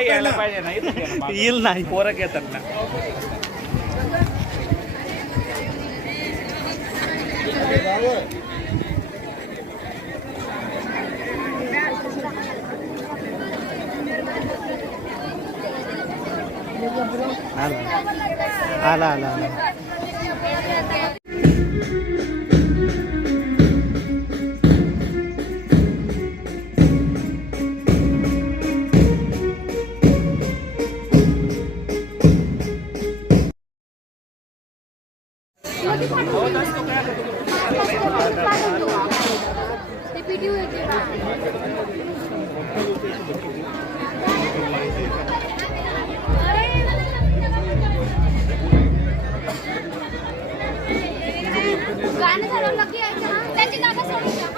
यायला पाहिजे ना येईल नाही पोरं येतात ना. आला आला आला. गाणं झालं नक्की यायचं हा त्याची जागा सोडून द्या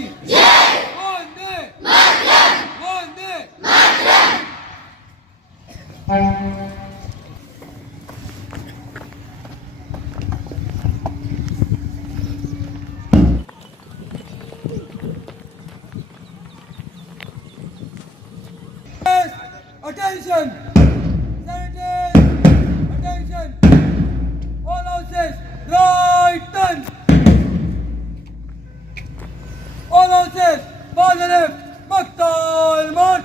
की जय। Vande Mataram, Vande Mataram. Attention! Senators, attention! All houses, right turn! All houses, for the left, Maktal march!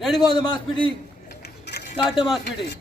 Ready for the mass meeting? Start the mass meeting.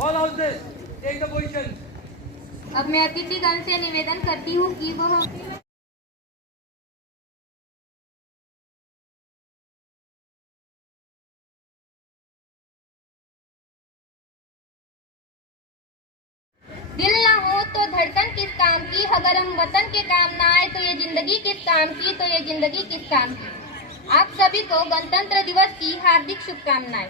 All houses, take the position. अब मैं अतिथिगण से निवेदन करती हूँ कि वह दिल न हो तो धड़कन किस काम की, अगर हम वतन के काम ना आए तो ये जिंदगी किस काम की, तो ये जिंदगी किस काम की। आप सभी को गणतंत्र दिवस की हार्दिक शुभकामनाएं।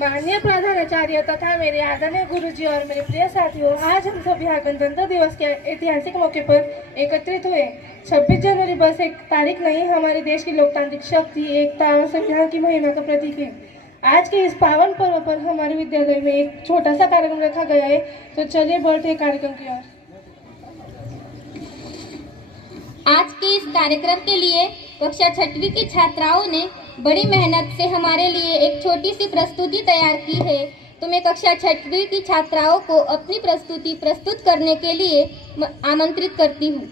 माननीय प्रधानाचार्य तथा मेरे आदरणीय गुरुजी और मेरे प्रिय साथियों, आज हम सभी यहाँ गणतंत्र दिवस के ऐतिहासिक मौके पर एकत्रित हुए। 26 जनवरी बस एक तारीख नहीं, हमारे देश की लोकतांत्रिक शक्ति, एकता और संविधान की महिमा का प्रतीक है। आज के इस पावन पर्व पर हमारे विद्यालय में एक छोटा सा कार्यक्रम रखा गया है, तो चलिए बढ़ते कार्यक्रम की ओर। आज के इस कार्यक्रम के लिए कक्षा 6वीं की छात्राओं ने बड़ी मेहनत से हमारे लिए एक छोटी सी प्रस्तुति तैयार की है। तो मैं कक्षा 6वीं की छात्राओं को अपनी प्रस्तुति प्रस्तुत करने के लिए आमंत्रित करती हूँ।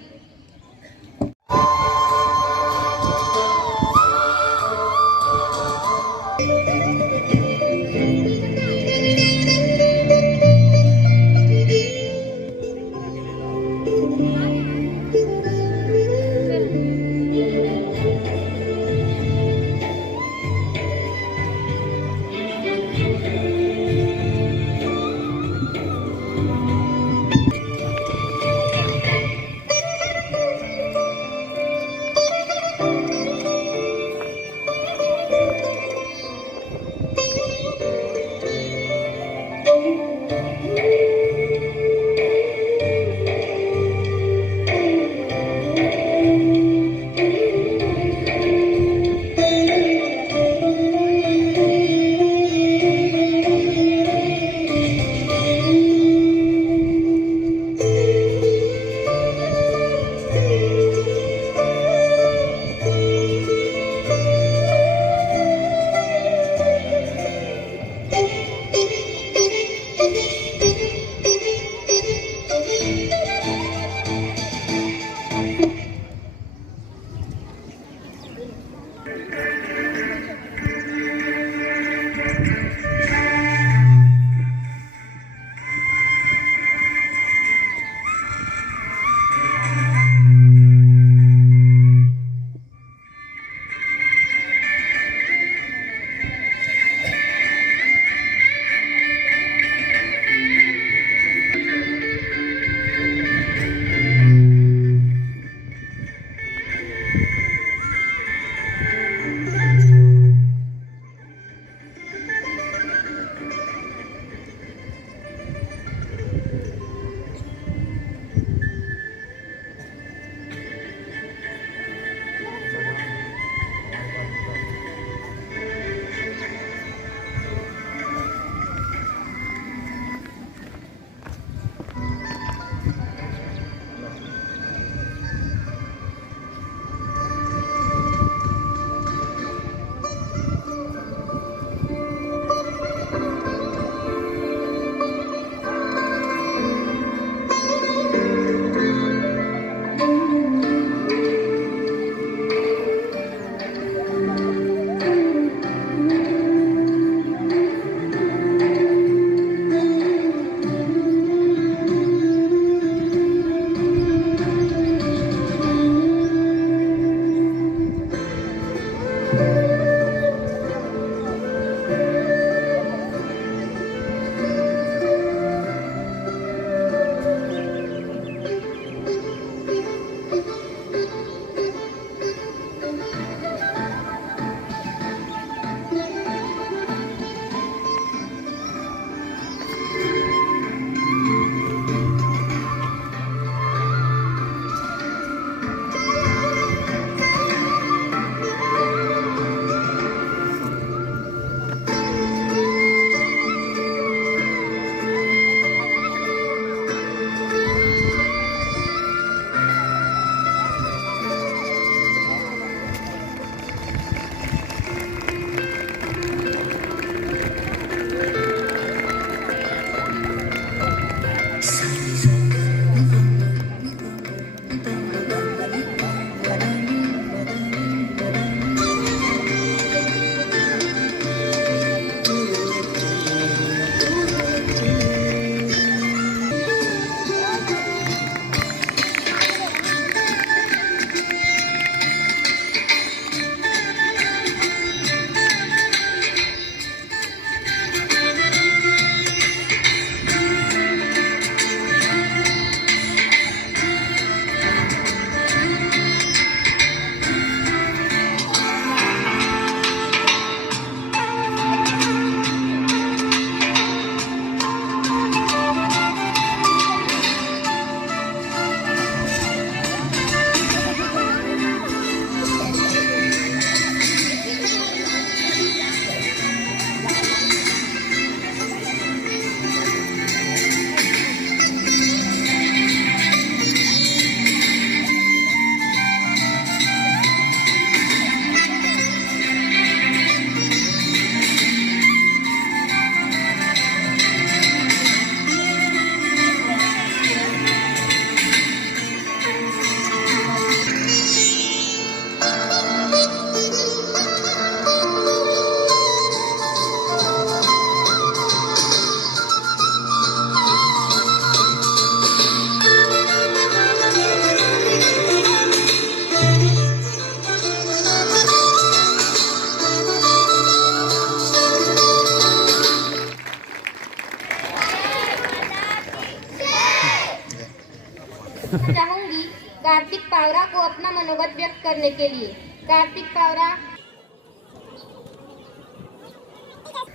अपना मनोगत व्यक्त करने के लिए। Kartik Pawara.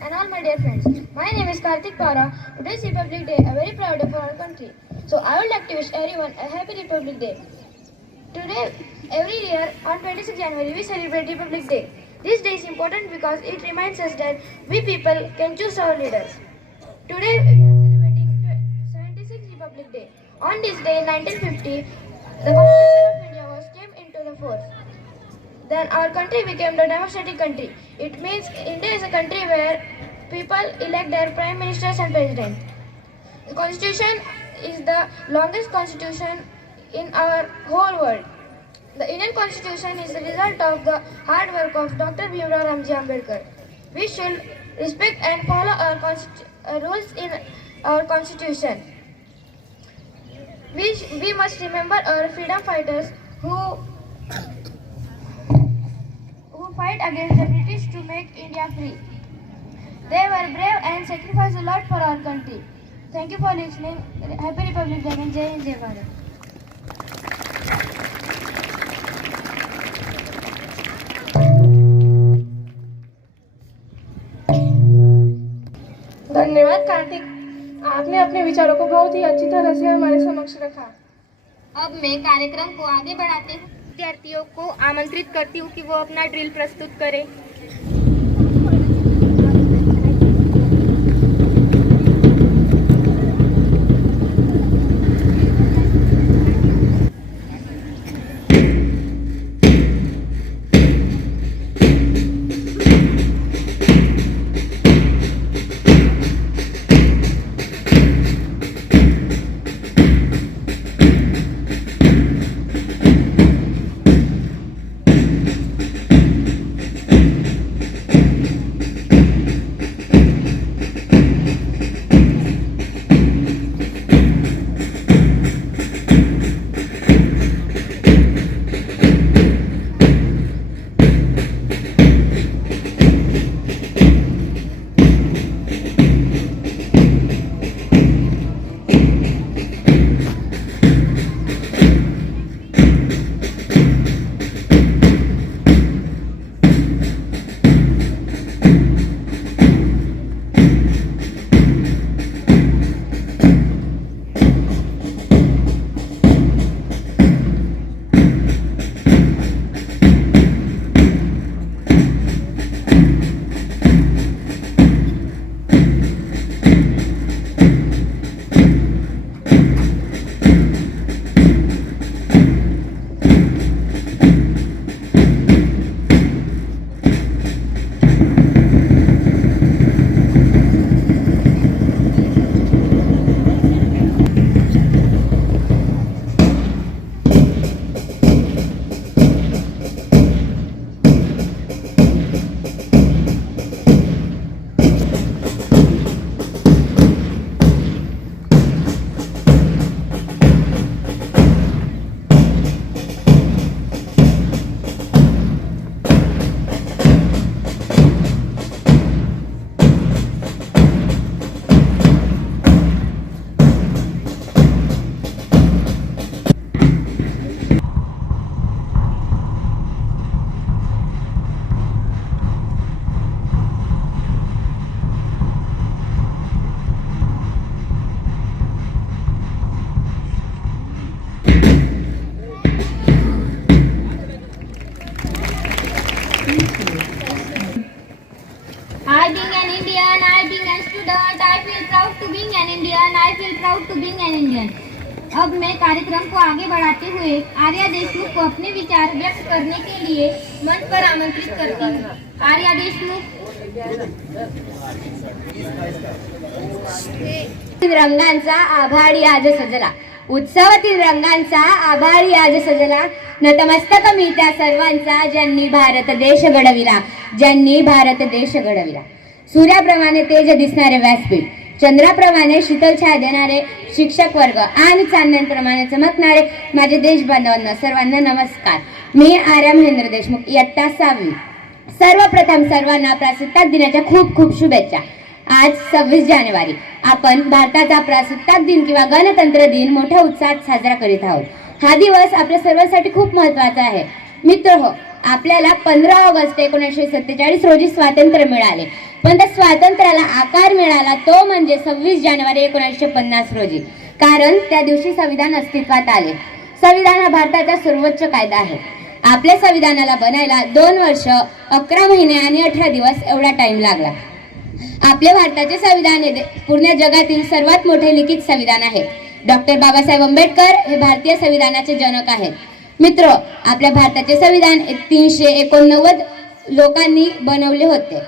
And all my dear friends, my name is Karthik Paura. Today is Republic Day, a very proud day for our country. So I would like to wish everyone a happy Republic Day. Today, every year on 26 January, we celebrate Republic Day. This day is important because it reminds us that we people can choose our leaders. Today, we are celebrating 76th Republic Day. On this day, in 1950, the Constitution of India came into the force. Then our country became the democratic country. It means India is a country where people elect their prime ministers and president. The constitution is the longest constitution in our whole world. The Indian constitution is the result of the hard work of Dr. Bhimrao Ramji Ambedkar. We should respect and follow our rules in our constitution. We must remember our freedom fighters who fight against the British to make India free. They were brave and sacrificed a lot for our country. Thank you for listening. Happy Republic Day and Jai Hind, Jai Bharat. धन्यवाद कार्तिक, आपने अपने विचारों को बहुत ही अच्छी तरह से हमारे समक्ष रखा। अब मैं कार्यक्रम को आगे बढ़ाते हुए विद्यार्थियों को आमंत्रित करती हूँ कि वो अपना ड्रिल प्रस्तुत करें। अब मैं कार्यक्रम को आगे बढ़ाते हुए आर्या देशमुख को अपने विचार व्यक्त करने के लिए मंच पर आमंत्रित करती हूँ। आर्या देशमुख। रंगांचा आभाळी आज सजला, उत्सवातील रंगांचा आभाळी आज सजला, नतमस्तक मी त्या सर्वांचा ज्यांनी भारत देश घडविला, ज्यांनी भारत देश घडविला। सूर्याप्रमाणे तेज दिसणारे व्यासपीठ, चंद्राप्रमाणे शीतल छाया देणारे शिक्षक वर्ग आणि चांदण्यांप्रमाणे चमकणारे माझे देश बांधवांना सर्वांना नमस्कार। मी आर्या महेंद्र देशमुख, इयत्ता 6वी। सर्वप्रथम सर्वांना प्रजासत्ताक दिनाच्या खूप खूप शुभेच्छा। आज 26 जानेवारी आपण भारताचा प्रजासत्ताक दिन किंवा गणतंत्र दिन मोठ्या उत्साहात साजरा करीत आहोत। हा दिवस आपल्या सर्वांसाठी खूप महत्त्वाचा आहे. मित्रहो, आपल्याला 15 ऑगस्ट 1947 रोजी स्वातंत्र्य मिळाले, पण त्या स्वातंत्र्याला आकार मिळाला तो म्हणजे 26 जानेवारी 1950 रोजी, कारण त्या दिवशी संविधान अस्तित्वात आले. संविधान हा भारताचा सर्वोच्च कायदा आहे. आपल्या संविधानाला बनायला 2 वर्ष 11 महिने आणि 18 दिवस एवढा टाइम लागला. आपल्या भारताचे संविधान हे पूर्ण जगातील सर्वात मोठे लिखित संविधान आहे. डॉक्टर बाबासाहेब आंबेडकर हे भारतीय संविधानाचे जनक आहेत. मित्र, आपल्या भारताचे संविधान 389 लोकांनी बनवले होते.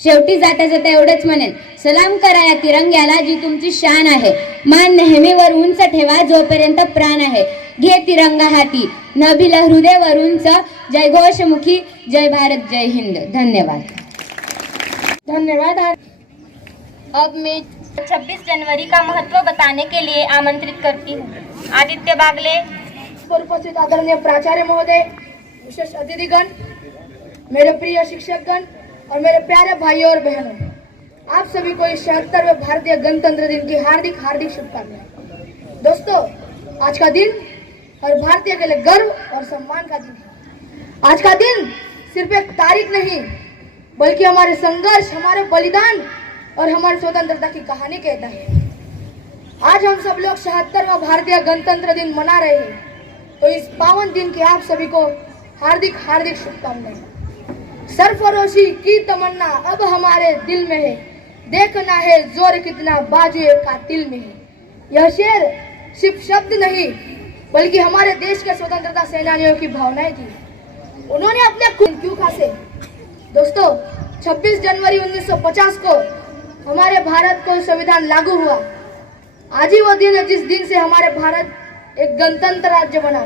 शेवटी जाता जाता एवढंच म्हणेन, सलाम करा या तिरंग्याला जी तुमची शान आहे. मान नेहमीवर उंच ठेवा जोपर्यंत प्राण आहे. घे तिरंगा हाती, न भिला हृदय उंच. जय घोषमुखी, जय भारत, जय हिंद. धन्यवाद. धन्यवाद. अब मैं 26 जनवरी का महत्व बताने के लिए आमंत्रित करती हूँ आदित्य बागले, पर उपस्थित आदरणीय प्राचार्य महोदय, विशेष अतिथिगण, मेरे प्रिय शिक्षकगण और मेरे प्यारे भाइयों और बहनों, आप सभी को इस 76वें भारतीय गणतंत्र दिन की हार्दिक हार्दिक शुभकामनाएं। दोस्तों, आज का दिन हर भारतीय के लिए गर्व और सम्मान का दिन है। आज का दिन सिर्फ एक तारीख नहीं, बल्कि हमारे संघर्ष, हमारे बलिदान और हमारी स्वतंत्रता की कहानी कहता है। आज हम सब लोग 76वां भारतीय गणतंत्र दिन मना रहे हैं, तो इस पावन दिन की आप सभी को हार्दिक हार्दिक शुभकामनाएं। सरफरोशी की तमन्ना अब हमारे दिल में है, देखना है जोर कितना बाजुए कातिल में है। यह शेर सिर्फ शब्द नहीं, बल्कि हमारे देश के स्वतंत्रता सेनानियों की भावनाएं थी। उन्होंने अपने खून क्यों खासे। दोस्तों, 26 जनवरी 1950 को हमारे भारत को संविधान लागू हुआ। आज ही वो दिन है जिस दिन से हमारे भारत एक गणतंत्र राज्य बना,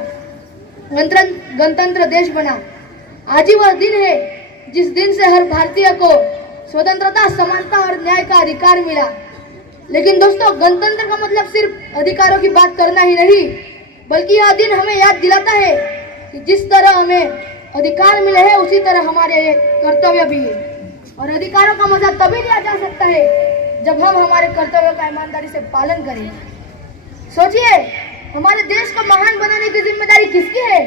गणतंत्र देश बना। आज ही वह दिन है जिस दिन से हर भारतीय को स्वतंत्रता, समानता और न्याय का अधिकार मिला। लेकिन दोस्तों, गणतंत्र का मतलब सिर्फ अधिकारों की बात करना ही नहीं, बल्कि यह दिन हमें याद दिलाता है कि जिस तरह हमें अधिकार मिले हैं, उसी तरह हमारे कर्तव्य भी है। और अधिकारों का मजा तभी लिया जा सकता है जब हम हमारे कर्तव्यों का ईमानदारी से पालन करें। सोचिए, हमारे देश को महान बनाने की जिम्मेदारी किसकी है?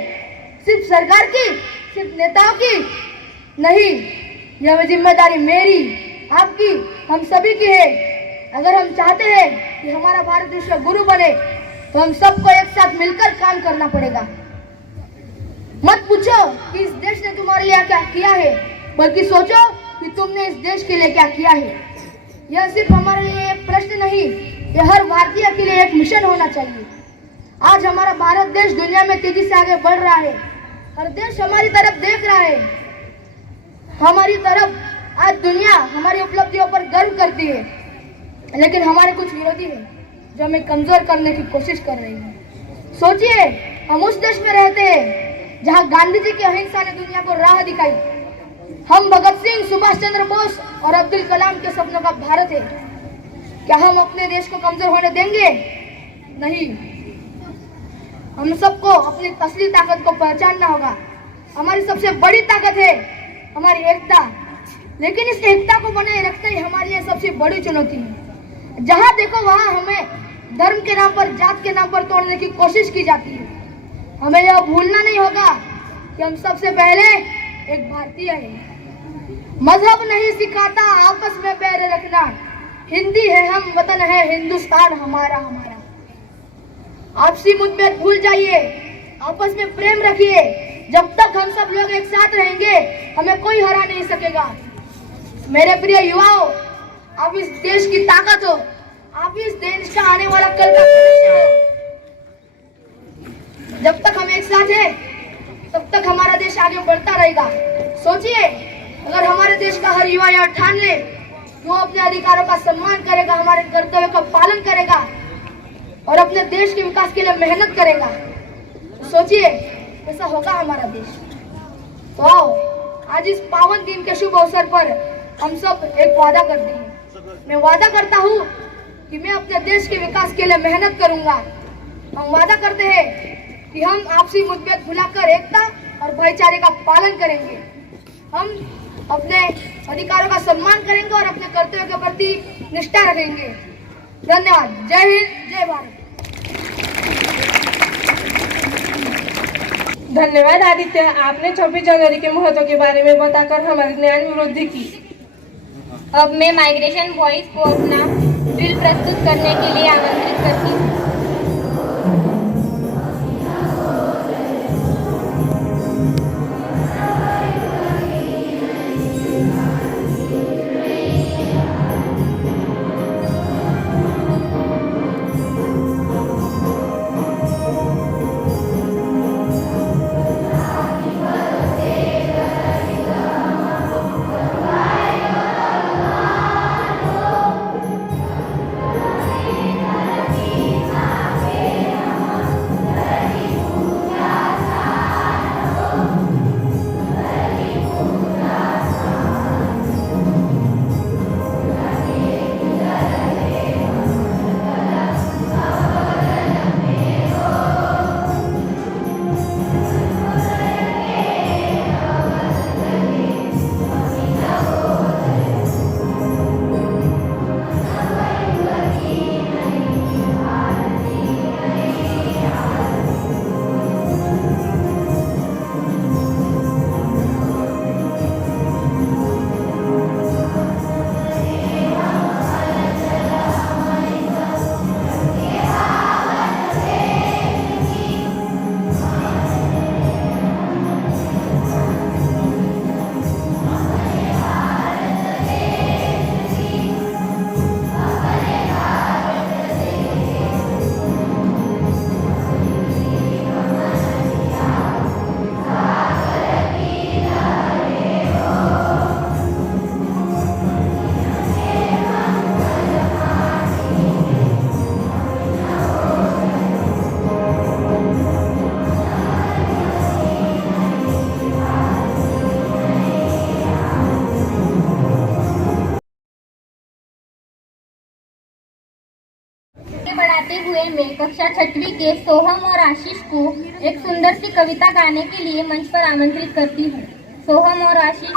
सिर्फ सरकार की, सिर्फ नेताओं की नहीं, यह जिम्मेदारी मेरी, आपकी, हम सभी की है। अगर हम चाहते हैं कि हमारा भारत विश्व गुरु बने, तो हम सबको एक साथ मिलकर काम करना पड़ेगा। मत पूछो कि इस देश ने तुम्हारे लिए क्या किया है, बल्कि सोचो कि तुमने इस देश के लिए क्या किया है। यह सिर्फ हमारे लिए एक प्रश्न नहीं, यह हर भारतीय के लिए एक मिशन होना चाहिए। आज हमारा भारत देश दुनिया में तेजी से आगे बढ़ रहा है। हर देश हमारी तरफ देख रहा है। हमारी तरफ आज दुनिया हमारी उपलब्धियों पर गर्व करती है, लेकिन हमारे कुछ विरोधी हैं जो हमें कमजोर करने की कोशिश कर रहे हैं। सोचिए, हम उस देश में रहते हैं जहां गांधी जी की अहिंसा ने दुनिया को राह दिखाई। हम भगत सिंह, सुभाष चंद्र बोस और अब्दुल कलाम के सपनों का भारत है। क्या हम अपने देश को कमजोर होने देंगे? नहीं। हम सबको अपनी असली ताकत को पहचानना होगा। हमारी सबसे बड़ी ताकत है हमारी एकता, लेकिन इस एकता को बनाए रखना ही हमारी ये सबसे बड़ी चुनौती है। जहां देखो वहां हमें धर्म के नाम पर, जात के नाम पर तोड़ने की कोशिश की जाती है। हमें यह भूलना नहीं होगा कि हम सबसे पहले एक भारतीय हैं। मजहब नहीं सिखाता आपस में बैर रखना, हिंदी है हम, वतन है हिंदुस्तान हमारा हमारा। आपसी मुठभेड़ भूल जाइए, आपस में प्रेम रखिए। जब तक हम सब लोग एक साथ रहेंगे, हमें कोई हरा नहीं सकेगा। मेरे प्रिय युवाओं, आप इस देश की ताकत हो, आप इस देश का आने वाला कल का भविष्य हो। जब तक हम एक साथ हैं, तब तक हमारा देश आगे बढ़ता रहेगा। सोचिए, अगर हमारे देश का हर युवा यह ठान ले कि वो अपने अधिकारों का सम्मान करेगा, हमारे कर्तव्यों का पालन करेगा और अपने देश के विकास के लिए मेहनत करेगा, तो सोचिए कैसा होगा हमारा देश। तो आओ, आज इस पावन दिन के शुभ अवसर पर हम सब एक वादा करते हैं। मैं वादा करता हूँ कि मैं अपने देश के विकास के लिए मेहनत करूंगा। हम वादा करते हैं कि हम आपसी मुठभेड़ भुलाकर एकता और भाईचारे का पालन करेंगे। हम अपने अधिकारों का सम्मान करेंगे और अपने कर्तव्यों के प्रति निष्ठा रखेंगे। धन्यवाद। जय हिंद, जय भारत। धन्यवाद आदित्य, आपने 26 जनवरी के महत्व के बारे में बताकर हमारे ज्ञान में वृद्धि की। अब मैं माइग्रेशन वॉइस को अपना ड्रिल प्रस्तुत करने के लिए आमंत्रित करती हूँ। बढ़ाते हुए मैं कक्षा 6वीं के सोहम और आशीष को एक सुंदर सी कविता गाने के लिए मंच पर आमंत्रित करती हूँ। सोहम और आशीष।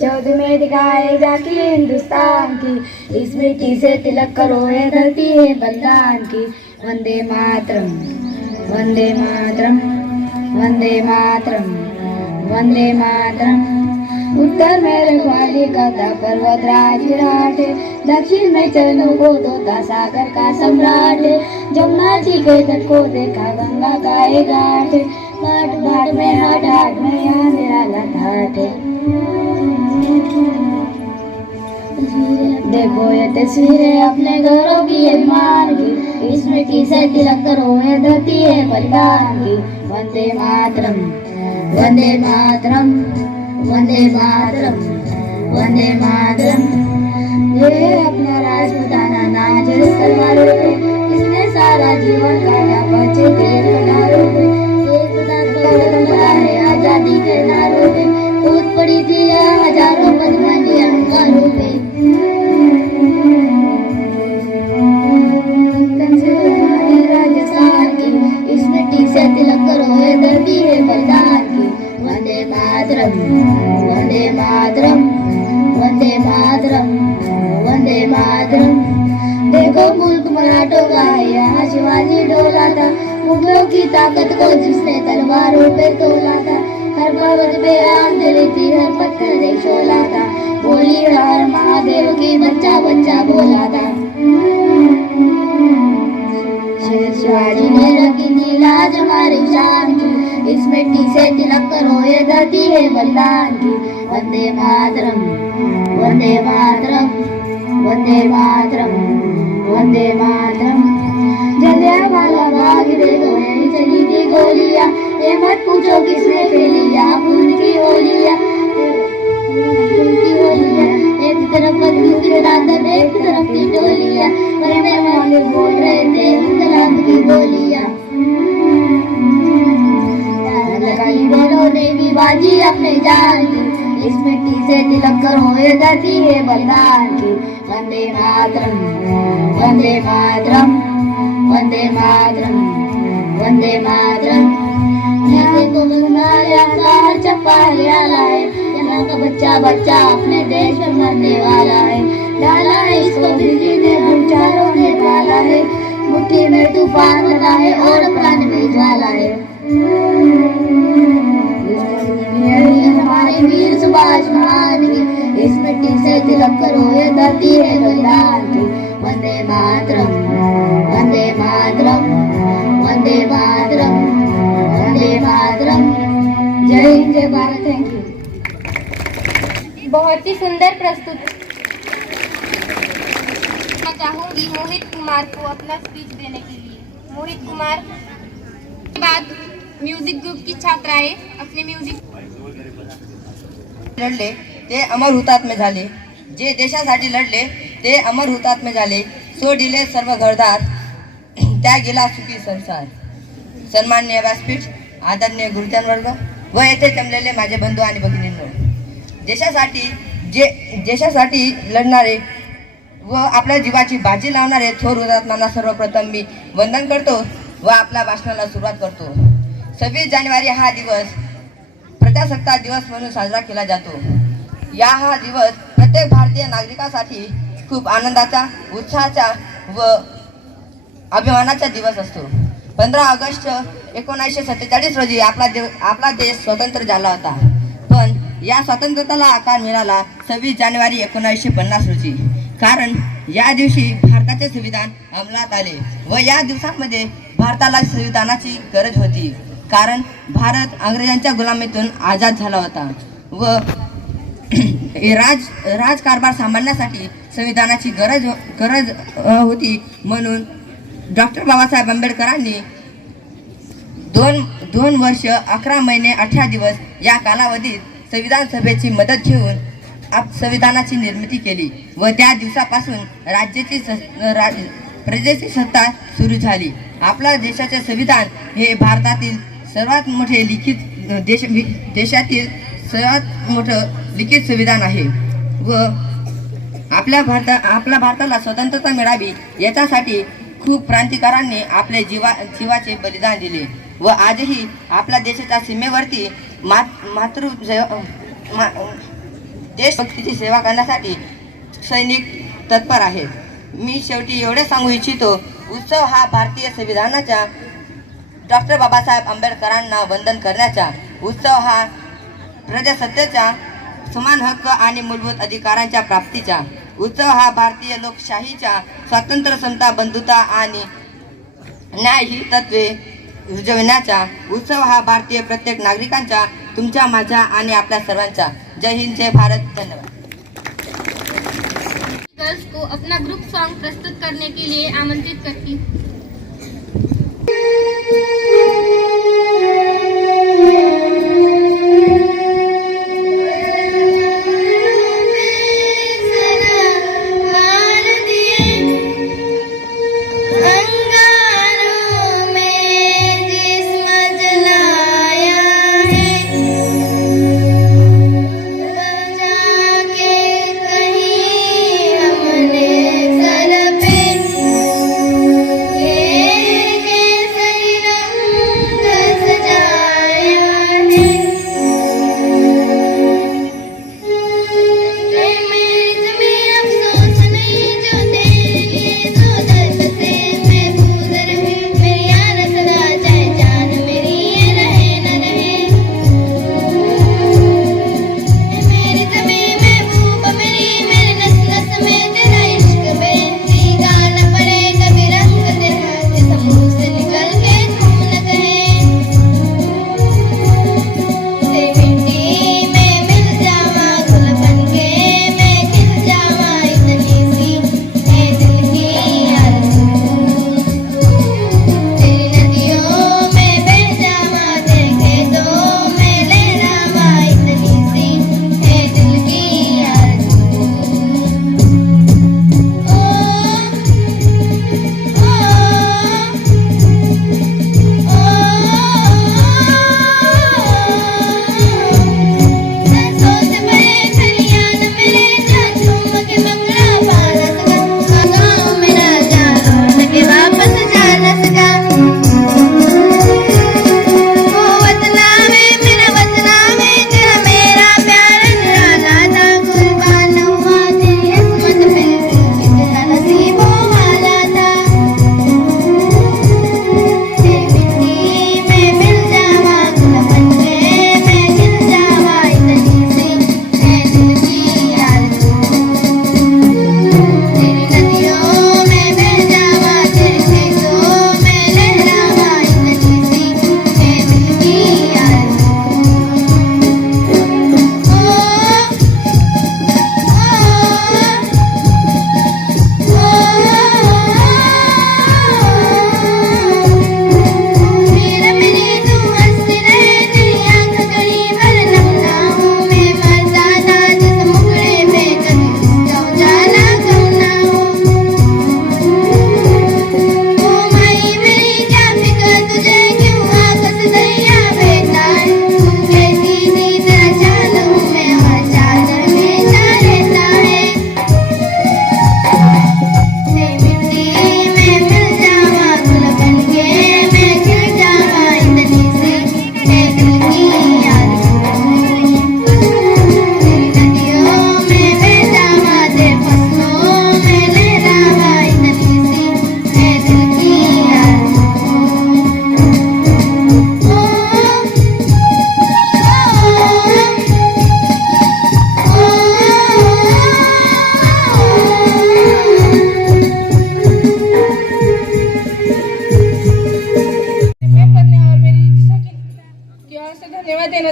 चौध में दिखाए जाके हिंदुस्तान की, इस मिट्टी से तिलक करो ये धरती है बलिदान की। वंदे मातरम, वंदे मातरम, वंदे मातरम, वंदे मातरम। उत्तर में रखवाली करता पर्वतराज विराट, दक्षिण में चरणों को धोता सागर का सम्राट। जमुना जी के तट को देखा गंगा का एक घाट, घाट घाट में हाट हाट में यहाँ निराला घाट। देखो ये तस्वीरें अपने घरों की अभिमान की, इस मिट्टी से तिलक करो ये धरती है बलिदान की। वंदे मातरम, वंदे मातरम, वंदे मातरम, वंदे मातरम। ये अपना राजपुताना नाच इस तलवारों पे, इसने सारा जीवन काटा बचे तीर कटारों पे। एक का कदम पड़ा है आजादी के नारों पे, कूद पड़ी थी यहाँ हजारों बदमानी अहंकारों पे। राजस्थान की, इस मिट्टी से तिलक करो ये धरती है बलिदान की। वंदे मातरम, वंदे मातरम, वंदे मातरम, वंदे मातरम। देखो मुल्क मराठों का है यहाँ शिवाजी डोला था, मुगलों की ताकत को जिसने तलवारों पे तोला था। हर पर्वत पे आग जली थी, हर पत्थर एक शोला था, बोली हर महादेव की बच्चा बच्चा बोला था। शेर शिवाजी ने रखी थी लाज हमारी शान की, इस मिट्टी से तिलक करो ये धरती है बलिदान की। वंदे मातरम, वंदे मातरम, वंदे मातरम, वंदे मातरम। जलियांवाला बाग देखो यहीं चली थी गोलियां, ये मत पूछो किसने खेली यहाँ खून की होलियां। एक तरफ बंदूक के दांतन, एक तरफ की टोलियां, मरने वाले बोल रहे थे इंकलाब की बोलियां। लगाई दोनों ने भी बाजी अपने जान की, इस मिट्टी से तिलक करो ये धरती है बलिदान की। वंदे मातरम, वंदे मातरम, वंदे मातरम, वंदे मातरम। यहाँ को हर चप्पा हरियाला है, यहाँ का बच्चा बच्चा अपने देश में मरने वाला है। डाला है इसको बिजली ने, भूचारों ने पाला है, मुट्ठी में तूफान लगा है और प्राण में ज्वाला है। हमारे वीर सुभाष महान की, इस मिट्टी से तिलक करो ये धरती है बलिदान की। वंदे मातरम, वंदे मातरम, वंदे मातरम, वंदे मातरम। जय हिंद, जय भारत। Thank you. बहुत ही सुंदर प्रस्तुति। मैं चाहूंगी मोहित कुमार को अपना स्पीच देने के लिए। मोहित कुमार के बाद म्यूजिक ग्रुप की छात्राएं अपने म्यूजिक लढले ते अमर हुतात्मे झाले, जे देशासाठी लढले ते अमर हुतात्मे झाले. सोडिले सर्व घरदार, त्या गेला सुखी संसार. सन्माननीय व्यासपीठ, आदरणीय गुरुजन वर्ग व येथे जमलेले माझे बंधू आणि भगिनींनो, देशासाठी लढणारे व आपल्या जीवाची बाजी लावणारे थोर हुतात्म्यांना सर्वप्रथम मी वंदन करतो व आपल्या भाषणाला सुरुवात करतो. 26 जानेवारी हा दिवस प्रजासत्ताक दिवस म्हणून साजरा केला जातो. हा दिवस प्रत्येक भारतीय नागरिकासाठी खूप आनंदाचा, उत्साहाचा व अभिमानाचा दिवस असतो. 15 ऑगस्ट 1947 रोजी आपला देश स्वतंत्र झाला होता. पण या स्वातंत्र्याला आकार मिळाला 26 जानेवारी 1950 रोजी. कारण या दिवशी भारताचे संविधान अंमलात आले व या दिवसांमध्ये भारताला संविधानाची गरज होती. कारण भारत अंग्रेजांच्या गुलामीतून आझाद झाला होता व राजकारभार सांभाळण्यासाठी संविधानाची गरज होती. म्हणून डॉक्टर बाबासाहेब आंबेडकरांनी 2 वर्ष 11 महिने 18 दिवस या कालावधीत संविधान सभेची मदत घेऊन संविधानाची निर्मिती केली व त्या दिवसापासून प्रजेची सत्ता सुरू झाली. आपल्या देशाचे संविधान हे भारतातील सर्वात मोठे देशातील सर्वात मोठं लिखित संविधान आहे व आपल्या भारताला स्वतंत्रता मिळावी याच्यासाठी खूप क्रांतिकारकांनी आपले जीवाचे बलिदान दिले व आजही आपल्या देशाच्या सीमेवरती देशभक्तीची सेवा करण्यासाठी सैनिक तत्पर आहेत. मी शेवटी एवढे सांगू इच्छितो, उत्सव हा भारतीय संविधानाच्या डॉक्टर बाबासाहेब आंबेडकरांना वंदन करण्याचा उत्सव, हा प्रजासत्तेचा समान हक्क आणि मूलभूत अधिकारांच्या प्राप्तीचा उत्सव, हा भारतीय लोकशाहीच्या स्वातंत्र्य, समता, बंधुता आणि न्याय ही तत्वे रुजविण्याचा उत्सव, हा भारतीय प्रत्येक नागरिकांचा, तुमच्या, माझ्या आणि आपल्या सर्वांचा. जय हिंद, जय भारत. धन्यवाद. गर्ल्स को अपना ग्रुप सॉन्ग प्रस्तुत करने के लिए आमंत्रित करती हूँ। सजा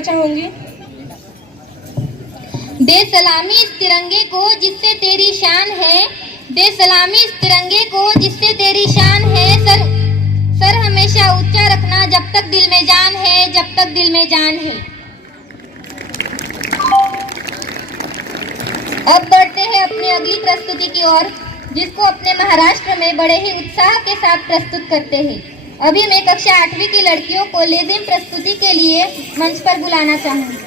चाहूंगी। दे सलामी इस तिरंगे को जिससे तेरी शान है, दे सलामी इस तिरंगे को जिससे तेरी शान है। सर हमेशा ऊंचा रखना जब तक दिल में जान है, जब तक दिल में जान है। अब बढ़ते हैं अपनी अगली प्रस्तुति की ओर, जिसको अपने महाराष्ट्र में बड़े ही उत्साह के साथ प्रस्तुत करते हैं। अभी मैं कक्षा 8वीं की लड़कियों को लेजिम प्रस्तुति के लिए मंच पर बुलाना चाहूंगी।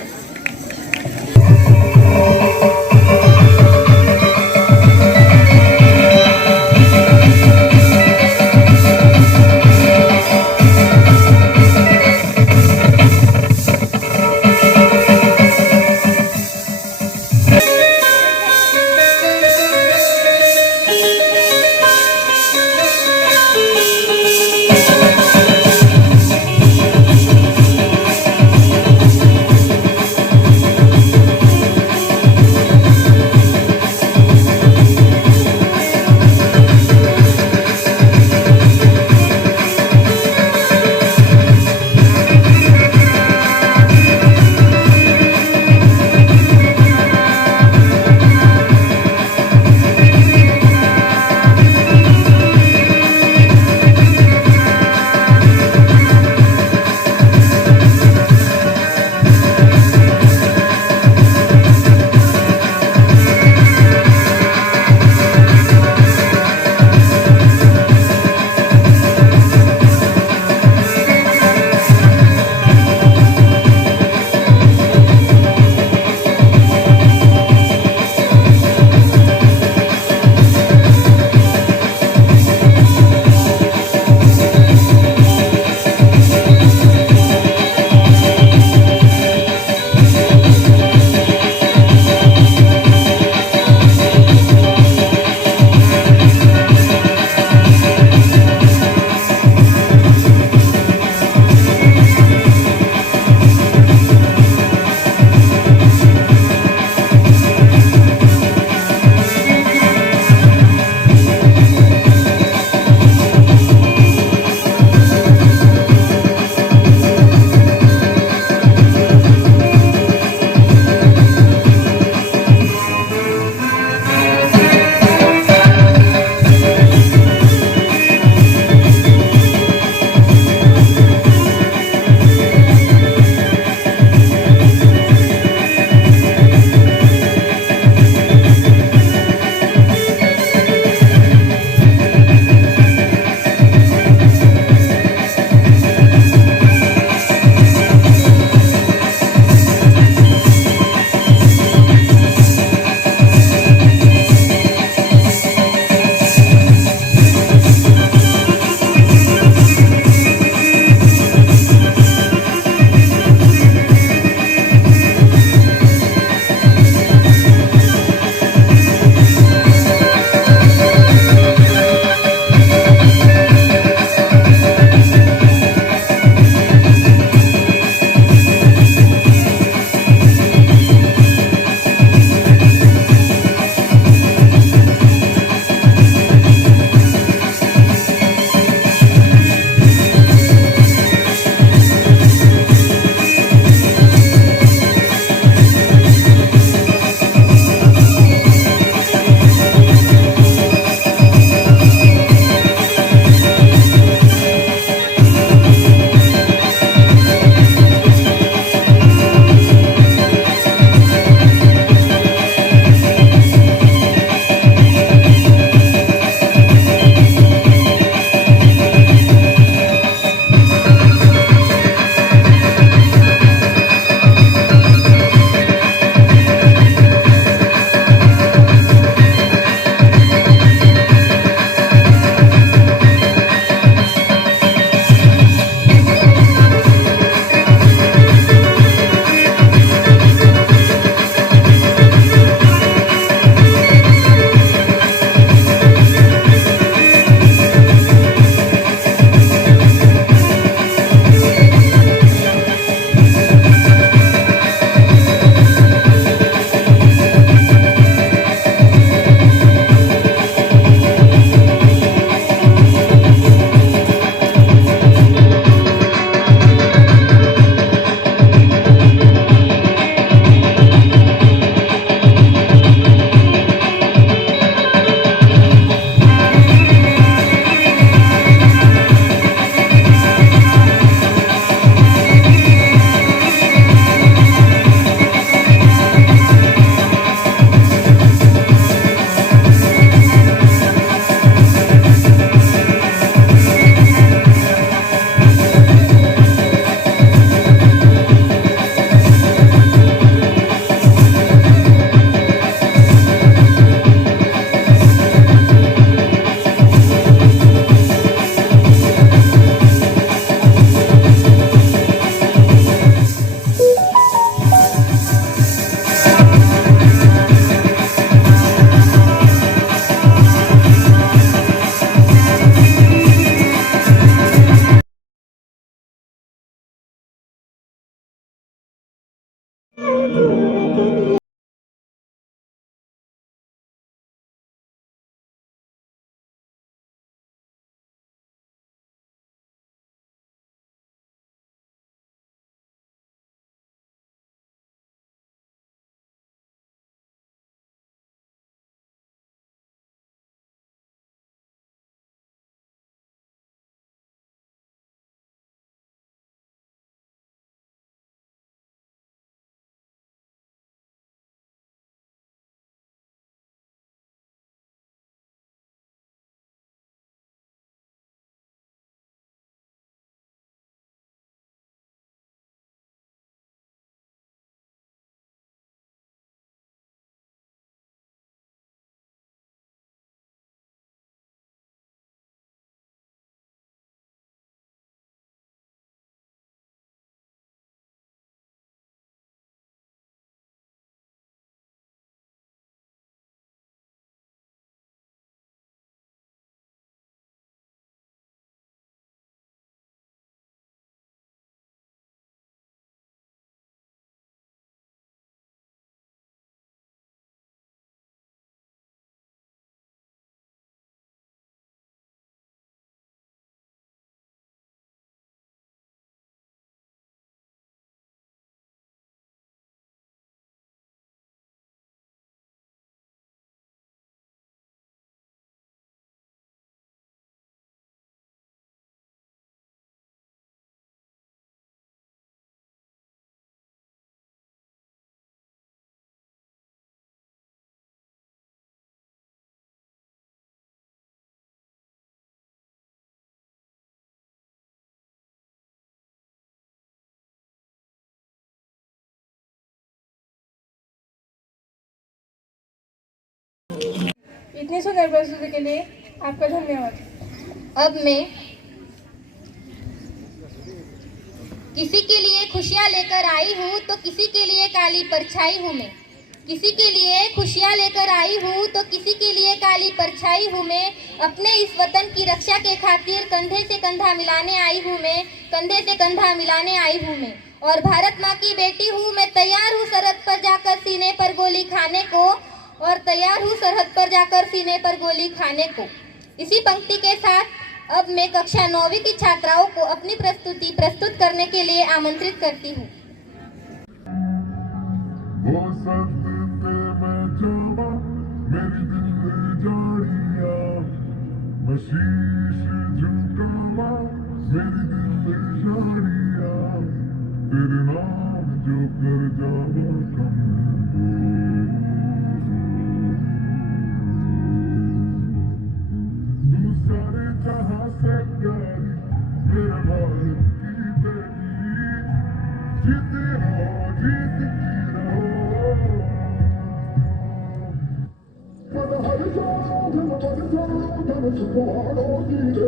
इतनी सुंदर प्रस्तुति के लिए आपका धन्यवाद। अब मैं किसी के लिए खुशियाँ लेकर आई हूँ तो किसी के लिए काली परछाई हूँ मैं। किसी के लिए खुशियाँ लेकर आई हूँ तो किसी के लिए काली परछाई हूँ मैं। अपने इस वतन की रक्षा के खातिर कंधे से कंधा मिलाने आई हूँ मैं। कंधे से कंधा मिलाने आई हूँ मैं। और भारत माँ की बेटी हूँ मैं, तैयार हूँ सरहद पर जाकर सीने पर गोली खाने को। और तैयार हूँ सरहद पर जाकर सीने पर गोली खाने को। इसी पंक्ति के साथ अब मैं कक्षा 9वीं की छात्राओं को अपनी प्रस्तुति प्रस्तुत करने के लिए आमंत्रित करती हूँ। तेरे नाम जो कर जावा कम तू सारे जहां से प्यारी मेरे भारत की बेटी जीते रहो जीतती रहो मन हर जाओ धन बन जाओ धन सुखाड़ो जीरे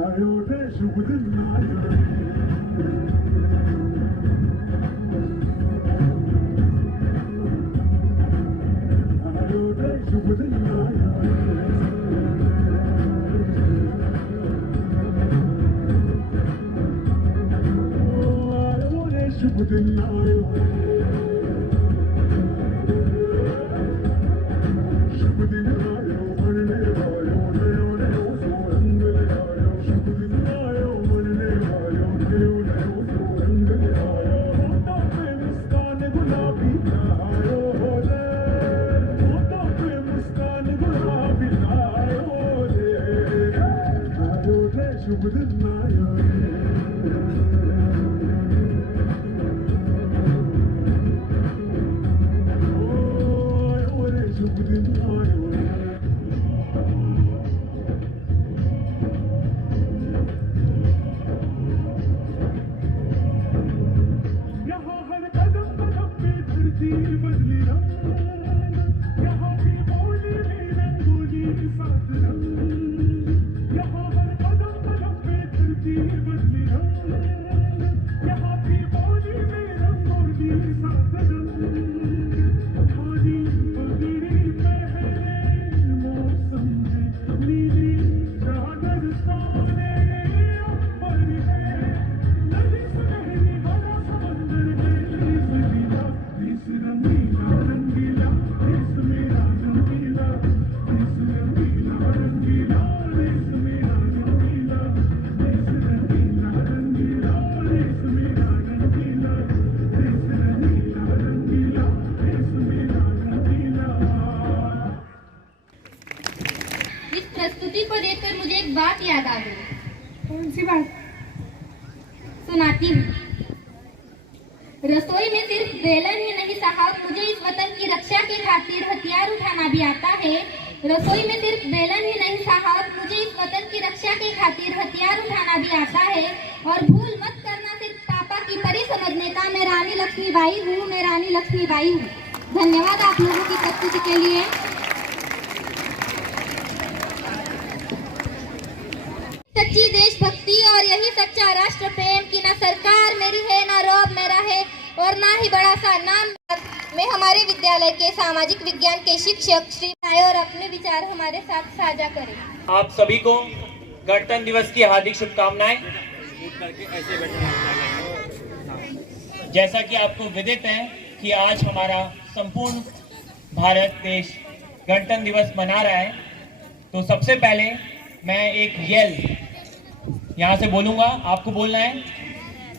आयो रे शुभ दिन आयो रे शुभ दिन आयो रे शुभ दिन आयो शुभ दिन आयो मरने आयो नयो नयो सो रंग लगायो शुभ दिन आयो मरने आयो नयो नयो सो रंग लगायो होठों पे मुस्कान गुलाबी आयो रे होठों पे मुस्कान गुलाबी आयो रे शुभ दिन आयो सुनाती हूँ। रसोई में सिर्फ बेलन ही नहीं साहब, मुझे इस वतन की रक्षा के खातिर हथियार उठाना भी आता है। रसोई में सिर्फ बेलन ही नहीं साहब, मुझे इस वतन की रक्षा के खातिर हथियार उठाना भी आता है। और भूल मत करना सिर्फ पापा की परी समझने का, मैं रानी लक्ष्मीबाई हूँ, मैं रानी लक्ष्मीबाई हूँ। धन्यवाद आप लोगों की प्रस्तुति के लिए। सच्ची देशभक्ति और यही सच्चा राष्ट्र प्रेम की ना सरकार मेरी है, ना रौब मेरा है और ना ही बड़ा सा नाम। मैं हमारे विद्यालय के सामाजिक विज्ञान के शिक्षक श्री राय और अपने विचार हमारे साथ साझा करें। आप सभी को गणतंत्र दिवस की हार्दिक शुभकामनाएं। जैसा कि आपको विदित है कि आज हमारा संपूर्ण भारत देश गणतंत्र दिवस मना रहा है, तो सबसे पहले मैं एक येल यहाँ से बोलूंगा, आपको बोलना है,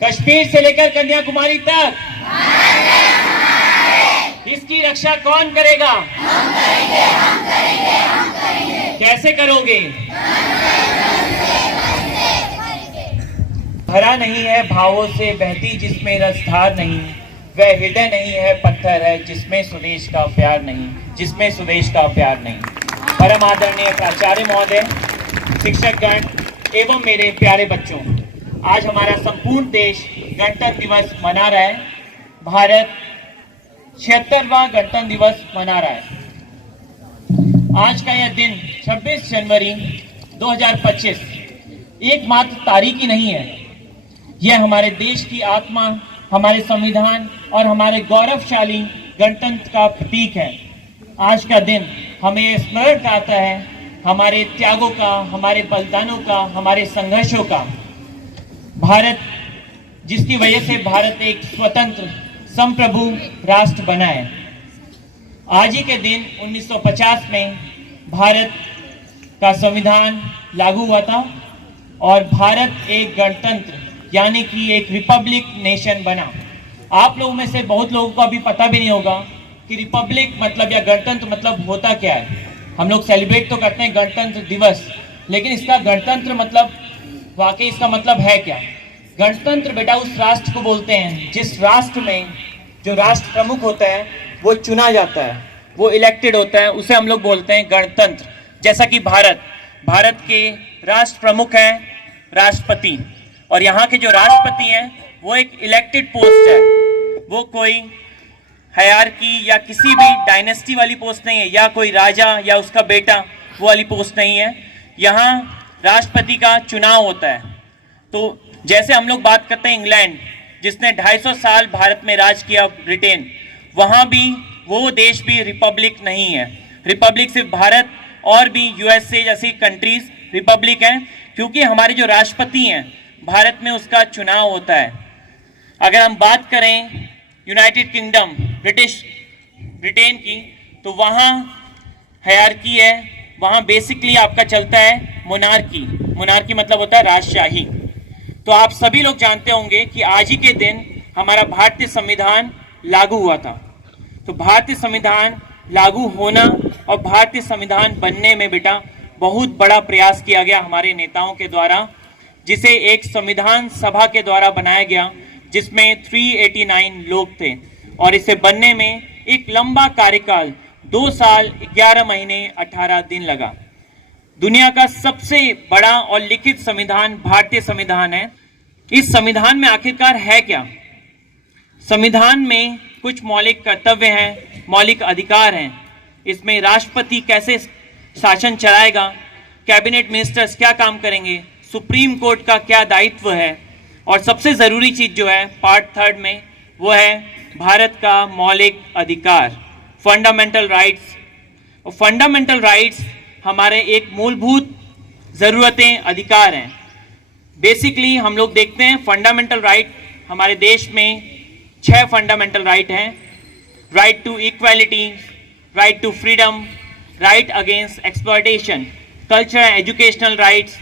कश्मीर से लेकर कन्याकुमारी तक इसकी रक्षा कौन करेगा? हम करेंगे, हम करेंगे, हम करेंगे। कैसे करोगे? भरा नहीं है भावों से बहती जिसमें रसधार नहीं, वह हृदय नहीं है पत्थर है जिसमें स्वदेश का प्यार नहीं, जिसमें स्वदेश का प्यार नहीं। परम आदरणीय प्राचार्य महोदय, शिक्षकगण एवं मेरे प्यारे बच्चों, आज हमारा संपूर्ण देश गणतंत्र दिवस मना रहा है। भारत 76वां गणतंत्र दिवस मना रहा है। आज का यह दिन 26 जनवरी 2025 एकमात्र तारीख ही नहीं है, यह हमारे देश की आत्मा, हमारे संविधान और हमारे गौरवशाली गणतंत्र का प्रतीक है। आज का दिन हमें स्मरण कराता है हमारे त्यागों का, हमारे बलिदानों का, हमारे संघर्षों का। भारत, जिसकी वजह से भारत एक स्वतंत्र संप्रभु राष्ट्र बना है। आज ही के दिन 1950 में भारत का संविधान लागू हुआ था और भारत एक गणतंत्र यानी कि एक रिपब्लिक नेशन बना। आप लोगों में से बहुत लोगों को अभी पता भी नहीं होगा कि रिपब्लिक मतलब या गणतंत्र मतलब होता क्या है। हम लोग सेलिब्रेट तो करते हैं गणतंत्र दिवस, लेकिन इसका गणतंत्र मतलब वाकई इसका मतलब है क्या? गणतंत्र बेटा उस राष्ट्र को बोलते हैं जिस राष्ट्र में जो राष्ट्र प्रमुख होता है वो चुना जाता है, वो इलेक्टेड होता है, उसे हम लोग बोलते हैं गणतंत्र। जैसा कि भारत के राष्ट्र प्रमुख हैं राष्ट्रपति, और यहाँ के जो राष्ट्रपति हैं वो एक इलेक्टेड पोस्ट है, वो कोई हायरार्की या किसी भी डायनेस्टी वाली पोस्ट नहीं है, या कोई राजा या उसका बेटा वो वाली पोस्ट नहीं है। यहाँ राष्ट्रपति का चुनाव होता है। तो जैसे हम लोग बात करते हैं इंग्लैंड, जिसने 250 साल भारत में राज किया, ब्रिटेन, वहाँ भी वो देश भी रिपब्लिक नहीं है। रिपब्लिक सिर्फ भारत और भी यूएसए जैसी कंट्रीज रिपब्लिक हैं, क्योंकि हमारे जो राष्ट्रपति हैं भारत में उसका चुनाव होता है। अगर हम बात करें यूनाइटेड किंगडम, ब्रिटेन की, तो वहाँ हायरार्की है, वहाँ बेसिकली आपका चलता है मोनार्की मतलब होता है राजशाही। तो आप सभी लोग जानते होंगे कि आज ही के दिन हमारा भारतीय संविधान लागू हुआ था। तो भारतीय संविधान लागू होना और भारतीय संविधान बनने में बेटा बहुत बड़ा प्रयास किया गया हमारे नेताओं के द्वारा, जिसे एक संविधान सभा के द्वारा बनाया गया, जिसमें 389 लोग थे, और इसे बनने में एक लंबा कार्यकाल 2 साल 11 महीने 18 दिन लगा। दुनिया का सबसे बड़ा और लिखित संविधान भारतीय संविधान है। इस संविधान में आखिरकार है क्या? संविधान में कुछ मौलिक कर्तव्य हैं, मौलिक अधिकार हैं। इसमें राष्ट्रपति कैसे शासन चलाएगा, कैबिनेट मिनिस्टर्स क्या काम करेंगे, सुप्रीम कोर्ट का क्या दायित्व है, और सबसे ज़रूरी चीज़ जो है पार्ट 3 में, वो है भारत का मौलिक अधिकार, फंडामेंटल राइट्स। और फंडामेंटल राइट्स हमारे एक मूलभूत ज़रूरतें, अधिकार हैं। बेसिकली हम लोग देखते हैं फंडामेंटल राइट हमारे देश में 6 फंडामेंटल राइट हैं। Right to equality, right to freedom, right against exploitation, cultural and educational rights,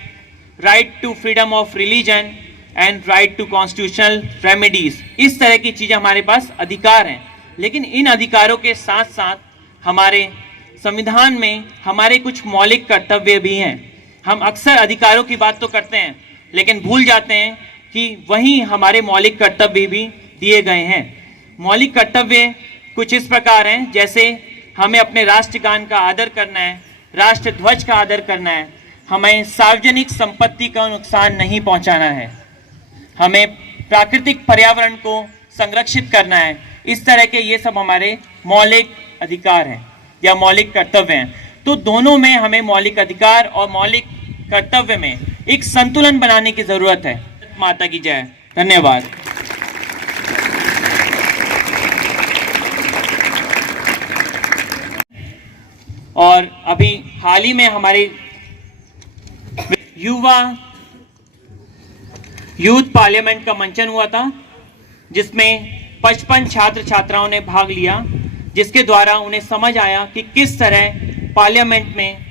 right to freedom of religion and right to constitutional remedies. इस तरह की चीज़ें हमारे पास अधिकार हैं। लेकिन इन अधिकारों के साथ साथ हमारे संविधान में हमारे कुछ मौलिक कर्तव्य भी हैं। हम अक्सर अधिकारों की बात तो करते हैं, लेकिन भूल जाते हैं कि वहीं हमारे मौलिक कर्तव्य भी दिए गए हैं। मौलिक कर्तव्य कुछ इस प्रकार हैं, जैसे हमें अपने राष्ट्रगान का आदर करना है, राष्ट्र ध्वज का आदर करना है, हमें सार्वजनिक संपत्ति का नुकसान नहीं पहुंचाना है, हमें प्राकृतिक पर्यावरण को संरक्षित करना है। इस तरह के ये सब हमारे मौलिक अधिकार हैं या मौलिक कर्तव्य हैं। तो दोनों में हमें मौलिक अधिकार और मौलिक कर्तव्य में एक संतुलन बनाने की जरूरत है। माता की जय। धन्यवाद। और अभी हाल ही में हमारे यूथ पार्लियामेंट का मंचन हुआ था, जिसमें 55 छात्र छात्राओं ने भाग लिया, जिसके द्वारा उन्हें समझ आया कि किस तरह पार्लियामेंट में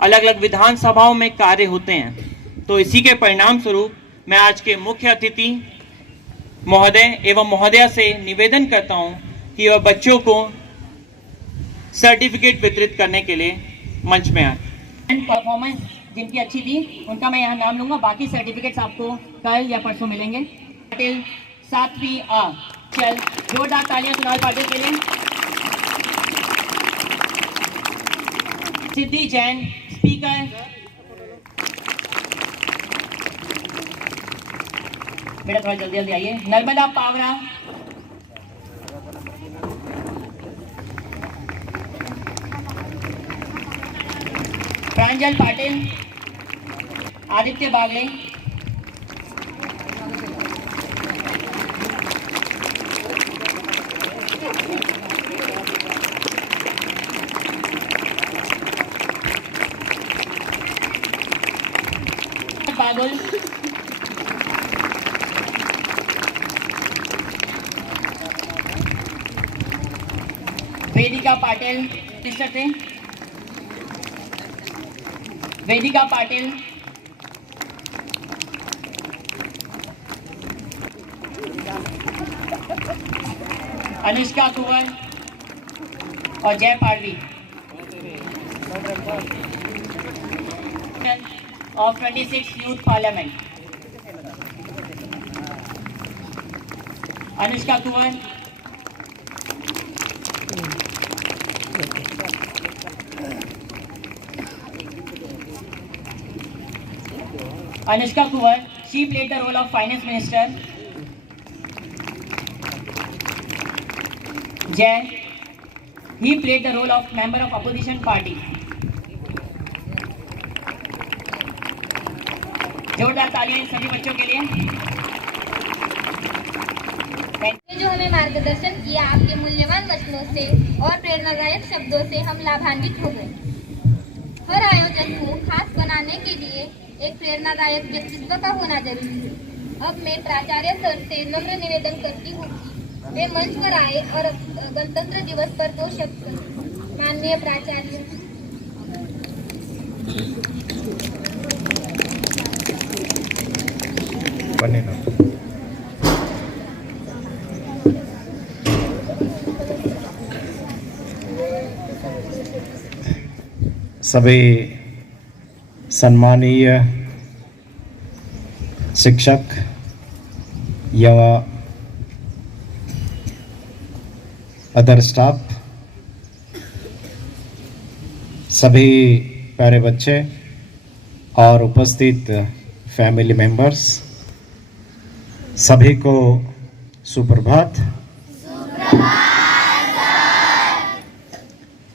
अलग अलग विधानसभाओं में कार्य होते हैं। तो इसी के परिणाम स्वरूप मैं आज के मुख्य अतिथि महोदय एवं महोदया से निवेदन करता हूं कि वह बच्चों को सर्टिफिकेट वितरित करने के लिए मंच में आए। परफॉर्मेंस जिनकी अच्छी थी उनका मैं यहाँ नाम लूंगा, बाकी सर्टिफिकेट्स आपको कल या परसों मिलेंगे। पाटिल 7वीं A। चल जोरदार तालियां सुनाओ पाटिल के लिए। सिद्धि जैन स्पीकर। बेटा थोड़ा जल्दी जल्दी आइए। नर्मदा पावरा। प्रांजल पाटिल। आदित्य बागले। बागुल। वेदिका पाटिल थे। वेदिका पाटिल। अनुष्का कुंवर और जय Padvi of 26 Youth Parliament। Anushka Kunwar. Anushka Kuwar, she played the role of Finance Minister. Jay, he played the role of Member of Opposition Party. जोरदार तालियां सभी बच्चों के लिए। जो हमें मार्गदर्शन किया, आपके मूल्यवान वचनों से और प्रेरणादायक शब्दों से हम लाभान्वित हो गए। हर आयोजन को खास बनाने के लिए एक प्रेरणादायक व्यक्तित्व का होना जरूरी है। अब मैं प्राचार्य सर से नम्र निवेदन करती हूँ कि वे मंच पर आए और गणतंत्र दिवस पर 2 शब्द करें। माननीय प्राचार्य। सभी सम्मानीय शिक्षक या अदर स्टाफ, सभी प्यारे बच्चे और उपस्थित फैमिली मेंबर्स, सभी को सुप्रभात।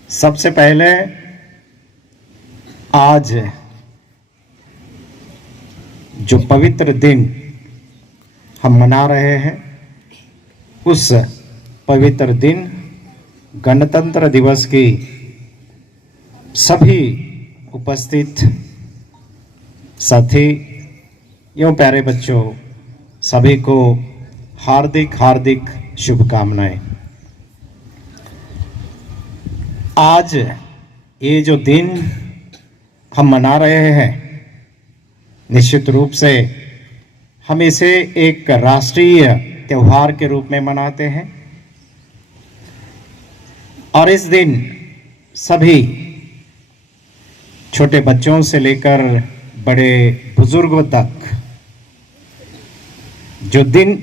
सबसे पहले आज जो पवित्र दिन हम मना रहे हैं, उस पवित्र दिन गणतंत्र दिवस की सभी उपस्थित साथी एवं प्यारे बच्चों, सभी को हार्दिक हार्दिक शुभकामनाएं। आज ये जो दिन हम मना रहे हैं, निश्चित रूप से हम इसे एक राष्ट्रीय त्योहार के रूप में मनाते हैं और इस दिन सभी छोटे बच्चों से लेकर बड़े बुजुर्गों तक जो दिन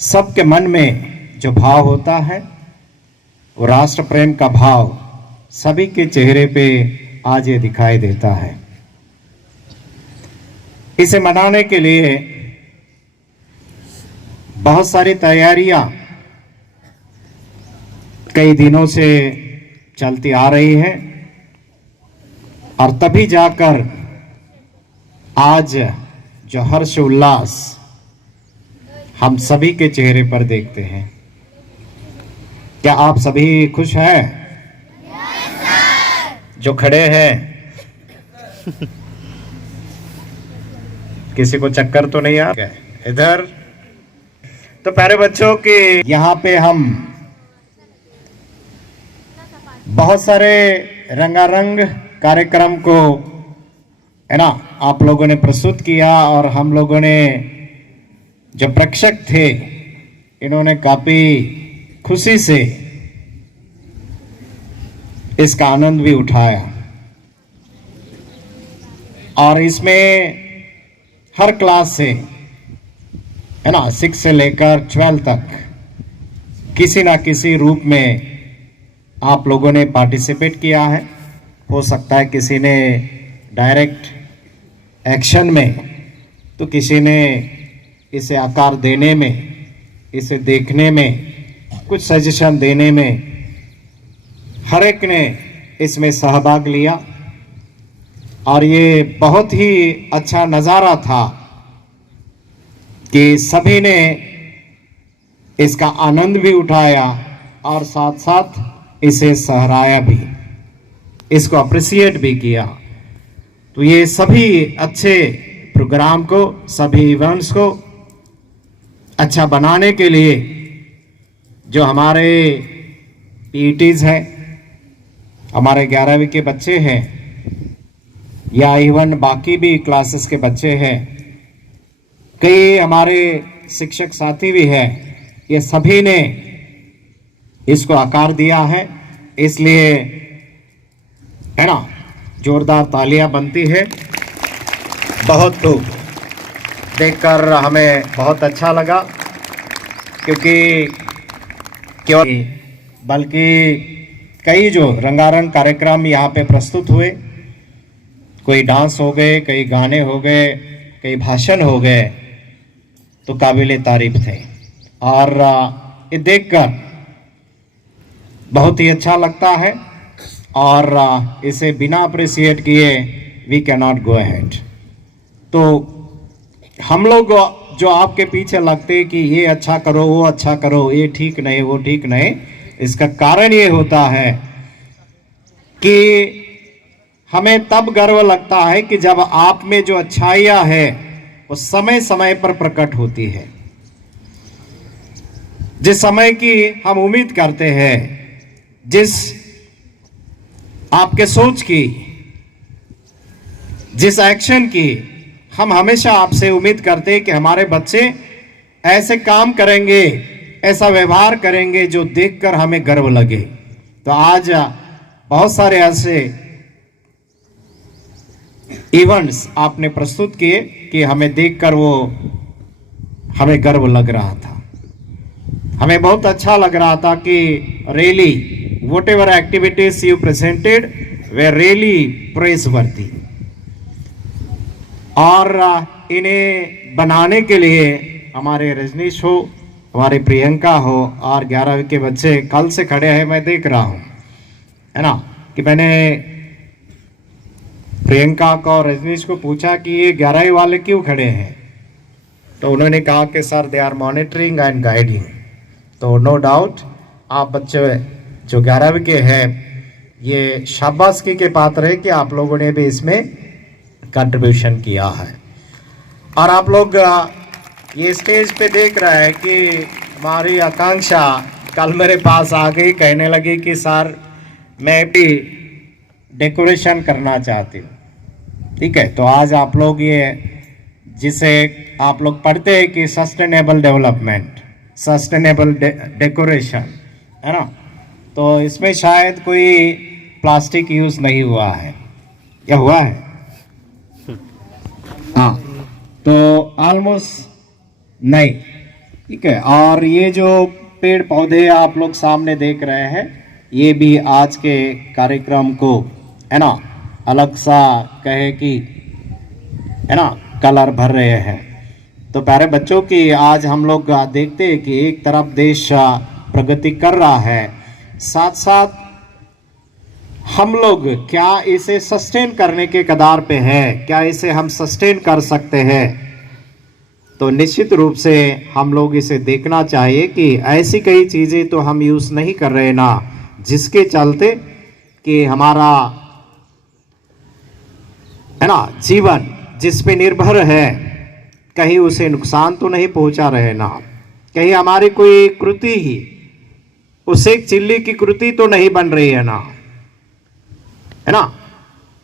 सबके मन में जो भाव होता है वो राष्ट्र प्रेम का भाव सभी के चेहरे पे आज ये दिखाई देता है। इसे मनाने के लिए बहुत सारी तैयारियां कई दिनों से चलती आ रही है और तभी जाकर आज जो हर्ष उल्लास हम सभी के चेहरे पर देखते हैं। क्या आप सभी खुश हैं? जो खड़े हैं किसी को चक्कर तो नहीं आ गया इधर? तो प्यारे बच्चों के यहाँ पे हम बहुत सारे रंगारंग कार्यक्रम को है ना आप लोगों ने प्रस्तुत किया और हम लोगों ने जो प्रेक्षक थे इन्होंने काफी खुशी से इसका आनंद भी उठाया और इसमें हर क्लास से है ना 6 से लेकर 12 तक किसी ना किसी रूप में आप लोगों ने पार्टिसिपेट किया है। हो सकता है किसी ने डायरेक्ट एक्शन में, तो किसी ने इसे आकार देने में, इसे देखने में, कुछ सजेशन देने में, हर एक ने इसमें सहभाग लिया और ये बहुत ही अच्छा नज़ारा था कि सभी ने इसका आनंद भी उठाया और साथ साथ इसे सहराया भी, इसको अप्रिशिएट भी किया। तो ये सभी अच्छे प्रोग्राम को, सभी इवेंट्स को अच्छा बनाने के लिए जो हमारे पीईटीज हैं, हमारे 11वीं के बच्चे हैं या इवन बाकी भी क्लासेस के बच्चे हैं, कई हमारे शिक्षक साथी भी हैं, ये सभी ने इसको आकार दिया है। इसलिए है ना जोरदार तालियां बनती है। बहुत खूब देखकर हमें बहुत अच्छा लगा क्यों बल्कि कई जो रंगारंग कार्यक्रम यहाँ पे प्रस्तुत हुए, कोई डांस हो गए, कई गाने हो गए, कई भाषण हो गए, तो काबिले तारीफ थे और ये देखकर बहुत ही अच्छा लगता है और इसे बिना अप्रिशिएट किए we can not go ahead. तो हम लोग जो आपके पीछे लगते कि ये अच्छा करो, वो अच्छा करो, ये ठीक नहीं, वो ठीक नहीं, इसका कारण ये होता है कि हमें तब गर्व लगता है कि जब आप में जो अच्छाइयाँ है वो समय समय पर प्रकट होती है। जिस समय की हम उम्मीद करते हैं, जिस आपके सोच की, जिस एक्शन की हम हमेशा आपसे उम्मीद करते हैं कि हमारे बच्चे ऐसे काम करेंगे, ऐसा व्यवहार करेंगे जो देखकर हमें गर्व लगे। तो आज बहुत सारे ऐसे इवेंट्स आपने प्रस्तुत किए कि हमें देखकर वो हमें गर्व लग रहा था, हमें बहुत अच्छा लग रहा था कि really whatever activities you presented were really praiseworthy। और इन्हें बनाने के लिए हमारे रजनीश हो, हमारे प्रियंका हो और 11वीं के बच्चे कल से खड़े हैं, मैं देख रहा हूँ है ना कि मैंने प्रियंका को और रजनीश को पूछा कि ये 11वीं वाले क्यों खड़े हैं, तो उन्होंने कहा कि sir they are monitoring and guiding. तो नो डाउट आप बच्चे जो 11वीं के हैं ये शाबाशी के पात्र है कि आप लोगों ने भी इसमें कंट्रीब्यूशन किया है। और आप लोग ये स्टेज पे देख रहे हैं कि हमारी आकांक्षा कल मेरे पास आ गई, कहने लगी कि सर मैं भी डेकोरेशन करना चाहती हूँ। ठीक है, तो आज आप लोग ये जिसे आप लोग पढ़ते हैं कि सस्टेनेबल डेवलपमेंट, सस्टेनेबल डेकोरेशन है ना, तो इसमें शायद कोई प्लास्टिक यूज नहीं हुआ है, क्या हुआ है? हाँ, तो ऑलमोस्ट नहीं, ठीक है। और ये जो पेड़ पौधे आप लोग सामने देख रहे हैं, ये भी आज के कार्यक्रम को है ना अलग सा कहे कि है ना कलर भर रहे हैं। तो प्यारे बच्चों की आज हम लोग देखते हैं कि एक तरफ देश प्रगति कर रहा है, साथ साथ हम लोग क्या इसे सस्टेन करने के कगार पे हैं, क्या इसे हम सस्टेन कर सकते हैं। तो निश्चित रूप से हम लोग इसे देखना चाहिए कि ऐसी कई चीज़ें तो हम यूज़ नहीं कर रहे ना, जिसके चलते कि हमारा है ना जीवन जिस पे निर्भर है, कहीं उसे नुकसान तो नहीं पहुंचा रहे ना, कहीं हमारी कोई कृति ही उस एक चिल्ली की कृति तो नहीं बन रही है ना, है ना।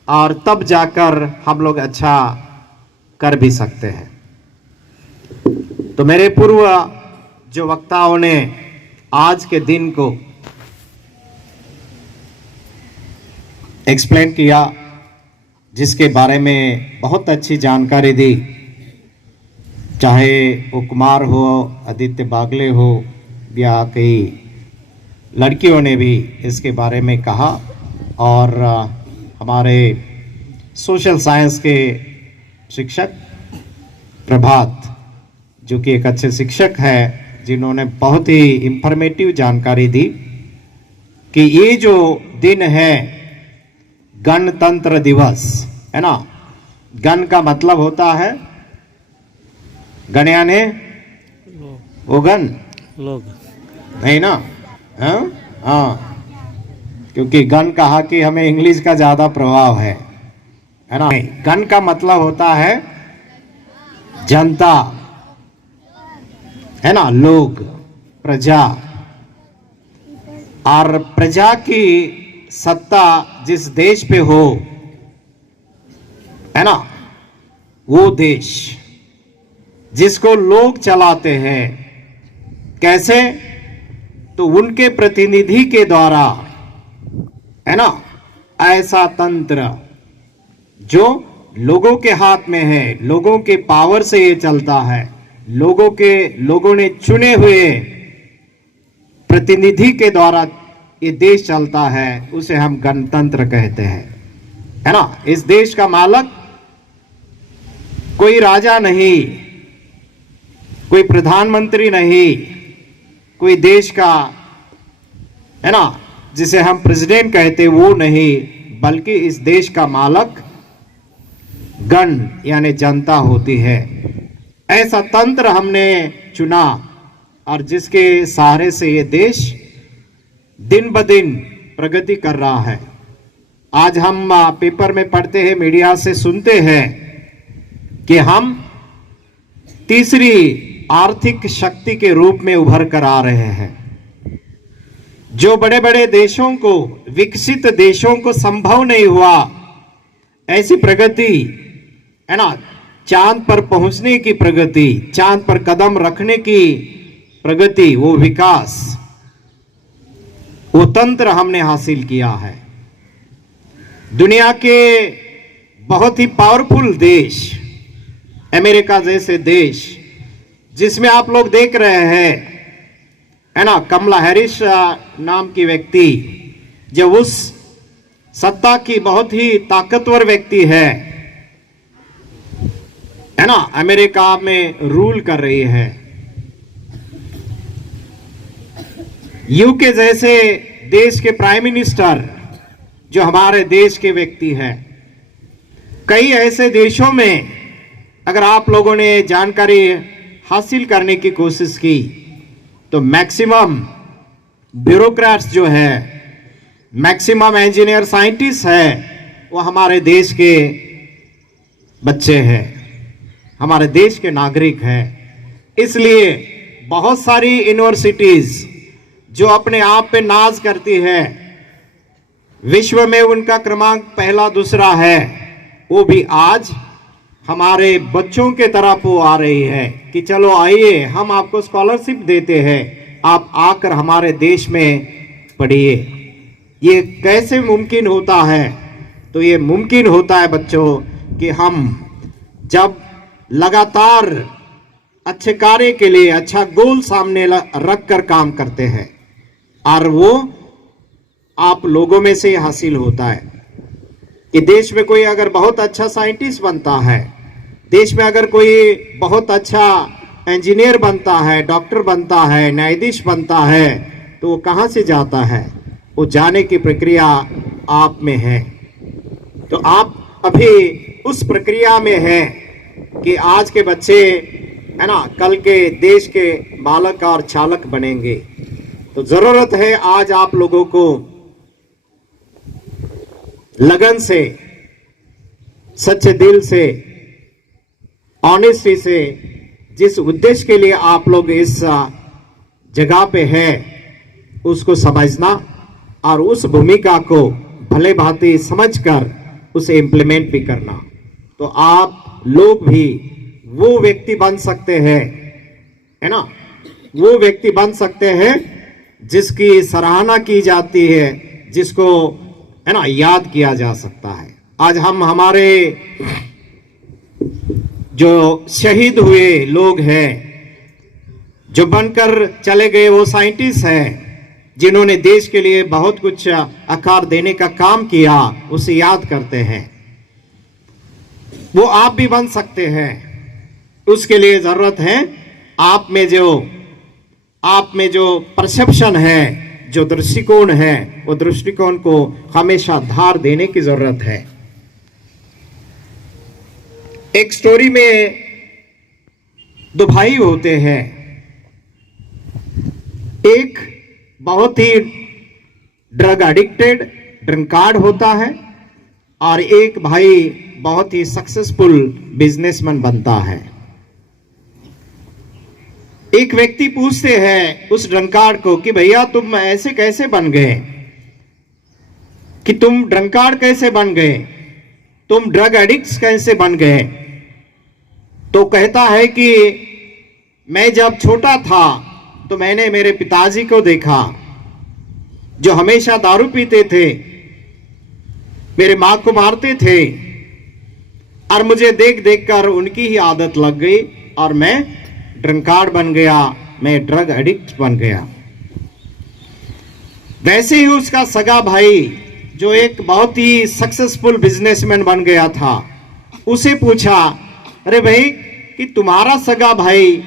और तब जाकर हम लोग अच्छा कर भी सकते हैं। तो मेरे पूर्व जो वक्ताओं ने आज के दिन को एक्सप्लेन किया, जिसके बारे में बहुत अच्छी जानकारी दी, चाहे वो कुमार हो, आदित्य बागले हो, या कई लड़कियों ने भी इसके बारे में कहा। और हमारे सोशल साइंस के शिक्षक प्रभात, जो कि एक अच्छे शिक्षक हैं, जिन्होंने बहुत ही इंफॉर्मेटिव जानकारी दी कि ये जो दिन है गणतंत्र दिवस, है ना। गण का मतलब होता है, गण यानी वो गण लोग नहीं ना, हाँ, क्योंकि गण कहा कि हमें इंग्लिश का ज्यादा प्रभाव है ना। गण का मतलब होता है जनता, है ना, लोग, प्रजा। और प्रजा की सत्ता जिस देश पे हो, है ना, वो देश जिसको लोग चलाते हैं, कैसे, तो उनके प्रतिनिधि के द्वारा, है ना, ऐसा तंत्र जो लोगों के हाथ में है, लोगों के पावर से ये चलता है, लोगों ने चुने हुए प्रतिनिधि के द्वारा ये देश चलता है, उसे हम गणतंत्र कहते हैं, है ना। इस देश का मालिक कोई राजा नहीं, कोई प्रधानमंत्री नहीं, कोई देश का, है ना, जिसे हम प्रेसिडेंट कहते, वो नहीं, बल्कि इस देश का मालिक गण यानी जनता होती है। ऐसा तंत्र हमने चुना और जिसके सहारे से ये देश दिन ब दिन प्रगति कर रहा है। आज हम पेपर में पढ़ते हैं, मीडिया से सुनते हैं कि हम तीसरी आर्थिक शक्ति के रूप में उभर कर आ रहे हैं। जो बड़े बड़े देशों को, विकसित देशों को संभव नहीं हुआ ऐसी प्रगति, है ना, चांद पर पहुंचने की प्रगति, चांद पर कदम रखने की प्रगति, वो विकास, वो तंत्र हमने हासिल किया है। दुनिया के बहुत ही पावरफुल देश, अमेरिका जैसे देश, जिसमें आप लोग देख रहे हैं, है ना, कमला हैरिस नाम की व्यक्ति, जो उस सत्ता की बहुत ही ताकतवर व्यक्ति है ना, अमेरिका में रूल कर रही है। यूके जैसे देश के प्राइम मिनिस्टर जो हमारे देश के व्यक्ति हैं। कई ऐसे देशों में अगर आप लोगों ने जानकारी हासिल करने की कोशिश की तो मैक्सिमम ब्यूरोक्रेट्स जो है, मैक्सिमम इंजीनियर साइंटिस्ट है, वो हमारे देश के बच्चे हैं, हमारे देश के नागरिक हैं। इसलिए बहुत सारी यूनिवर्सिटीज जो अपने आप पे नाज करती है, विश्व में उनका क्रमांक पहला दूसरा है, वो भी आज हमारे बच्चों के तरफ वो आ रही है कि चलो आइए, हम आपको स्कॉलरशिप देते हैं, आप आकर हमारे देश में पढ़िए। ये कैसे मुमकिन होता है? तो ये मुमकिन होता है बच्चों कि हम जब लगातार अच्छे कार्य के लिए अच्छा गोल सामने रख कर काम करते हैं, और वो आप लोगों में से हासिल होता है कि देश में कोई अगर बहुत अच्छा साइंटिस्ट बनता है, देश में अगर कोई बहुत अच्छा इंजीनियर बनता है, डॉक्टर बनता है, न्यायाधीश बनता है, तो वो कहाँ से जाता है? वो जाने की प्रक्रिया आप में है। तो आप अभी उस प्रक्रिया में हैं कि आज के बच्चे है ना कल के देश के बालक और चालक बनेंगे। तो जरूरत है आज आप लोगों को लगन से, सच्चे दिल से, ऑनेस्टी से, जिस उद्देश्य के लिए आप लोग इस जगह पे है उसको समझना और उस भूमिका को भले भांति समझकर उसे इम्प्लीमेंट भी करना। तो आप लोग भी वो व्यक्ति बन सकते हैं, है ना, वो व्यक्ति बन सकते हैं जिसकी सराहना की जाती है, जिसको है ना याद किया जा सकता है। आज हम हमारे जो शहीद हुए लोग हैं, जो बनकर चले गए वो साइंटिस्ट हैं, जिन्होंने देश के लिए बहुत कुछ आकार देने का काम किया, उसे याद करते हैं। वो आप भी बन सकते हैं। उसके लिए जरूरत है आप में जो परसेप्शन है, जो दृष्टिकोण है, वो दृष्टिकोण को हमेशा धार देने की जरूरत है। एक स्टोरी में दो भाई होते हैं, एक बहुत ही ड्रग एडिक्टेड ड्रंकार्ड होता है और एक भाई बहुत ही सक्सेसफुल बिजनेसमैन बनता है। एक व्यक्ति पूछते हैं उस ड्रंकार्ड को कि भैया तुम ऐसे कैसे बन गए, कि तुम ड्रंकार्ड कैसे बन गए, तुम ड्रग एडिक्ट्स कैसे बन गए? तो कहता है कि मैं जब छोटा था तो मैंने मेरे पिताजी को देखा जो हमेशा दारू पीते थे, मेरे मां को मारते थे, और मुझे देख देख कर उनकी ही आदत लग गई और मैं ड्रंकार्ड बन गया, मैं ड्रग एडिक्ट बन गया। वैसे ही उसका सगा भाई जो एक बहुत ही सक्सेसफुल बिजनेसमैन बन गया था, उसे पूछा, अरे भाई कि तुम्हारा सगा भाई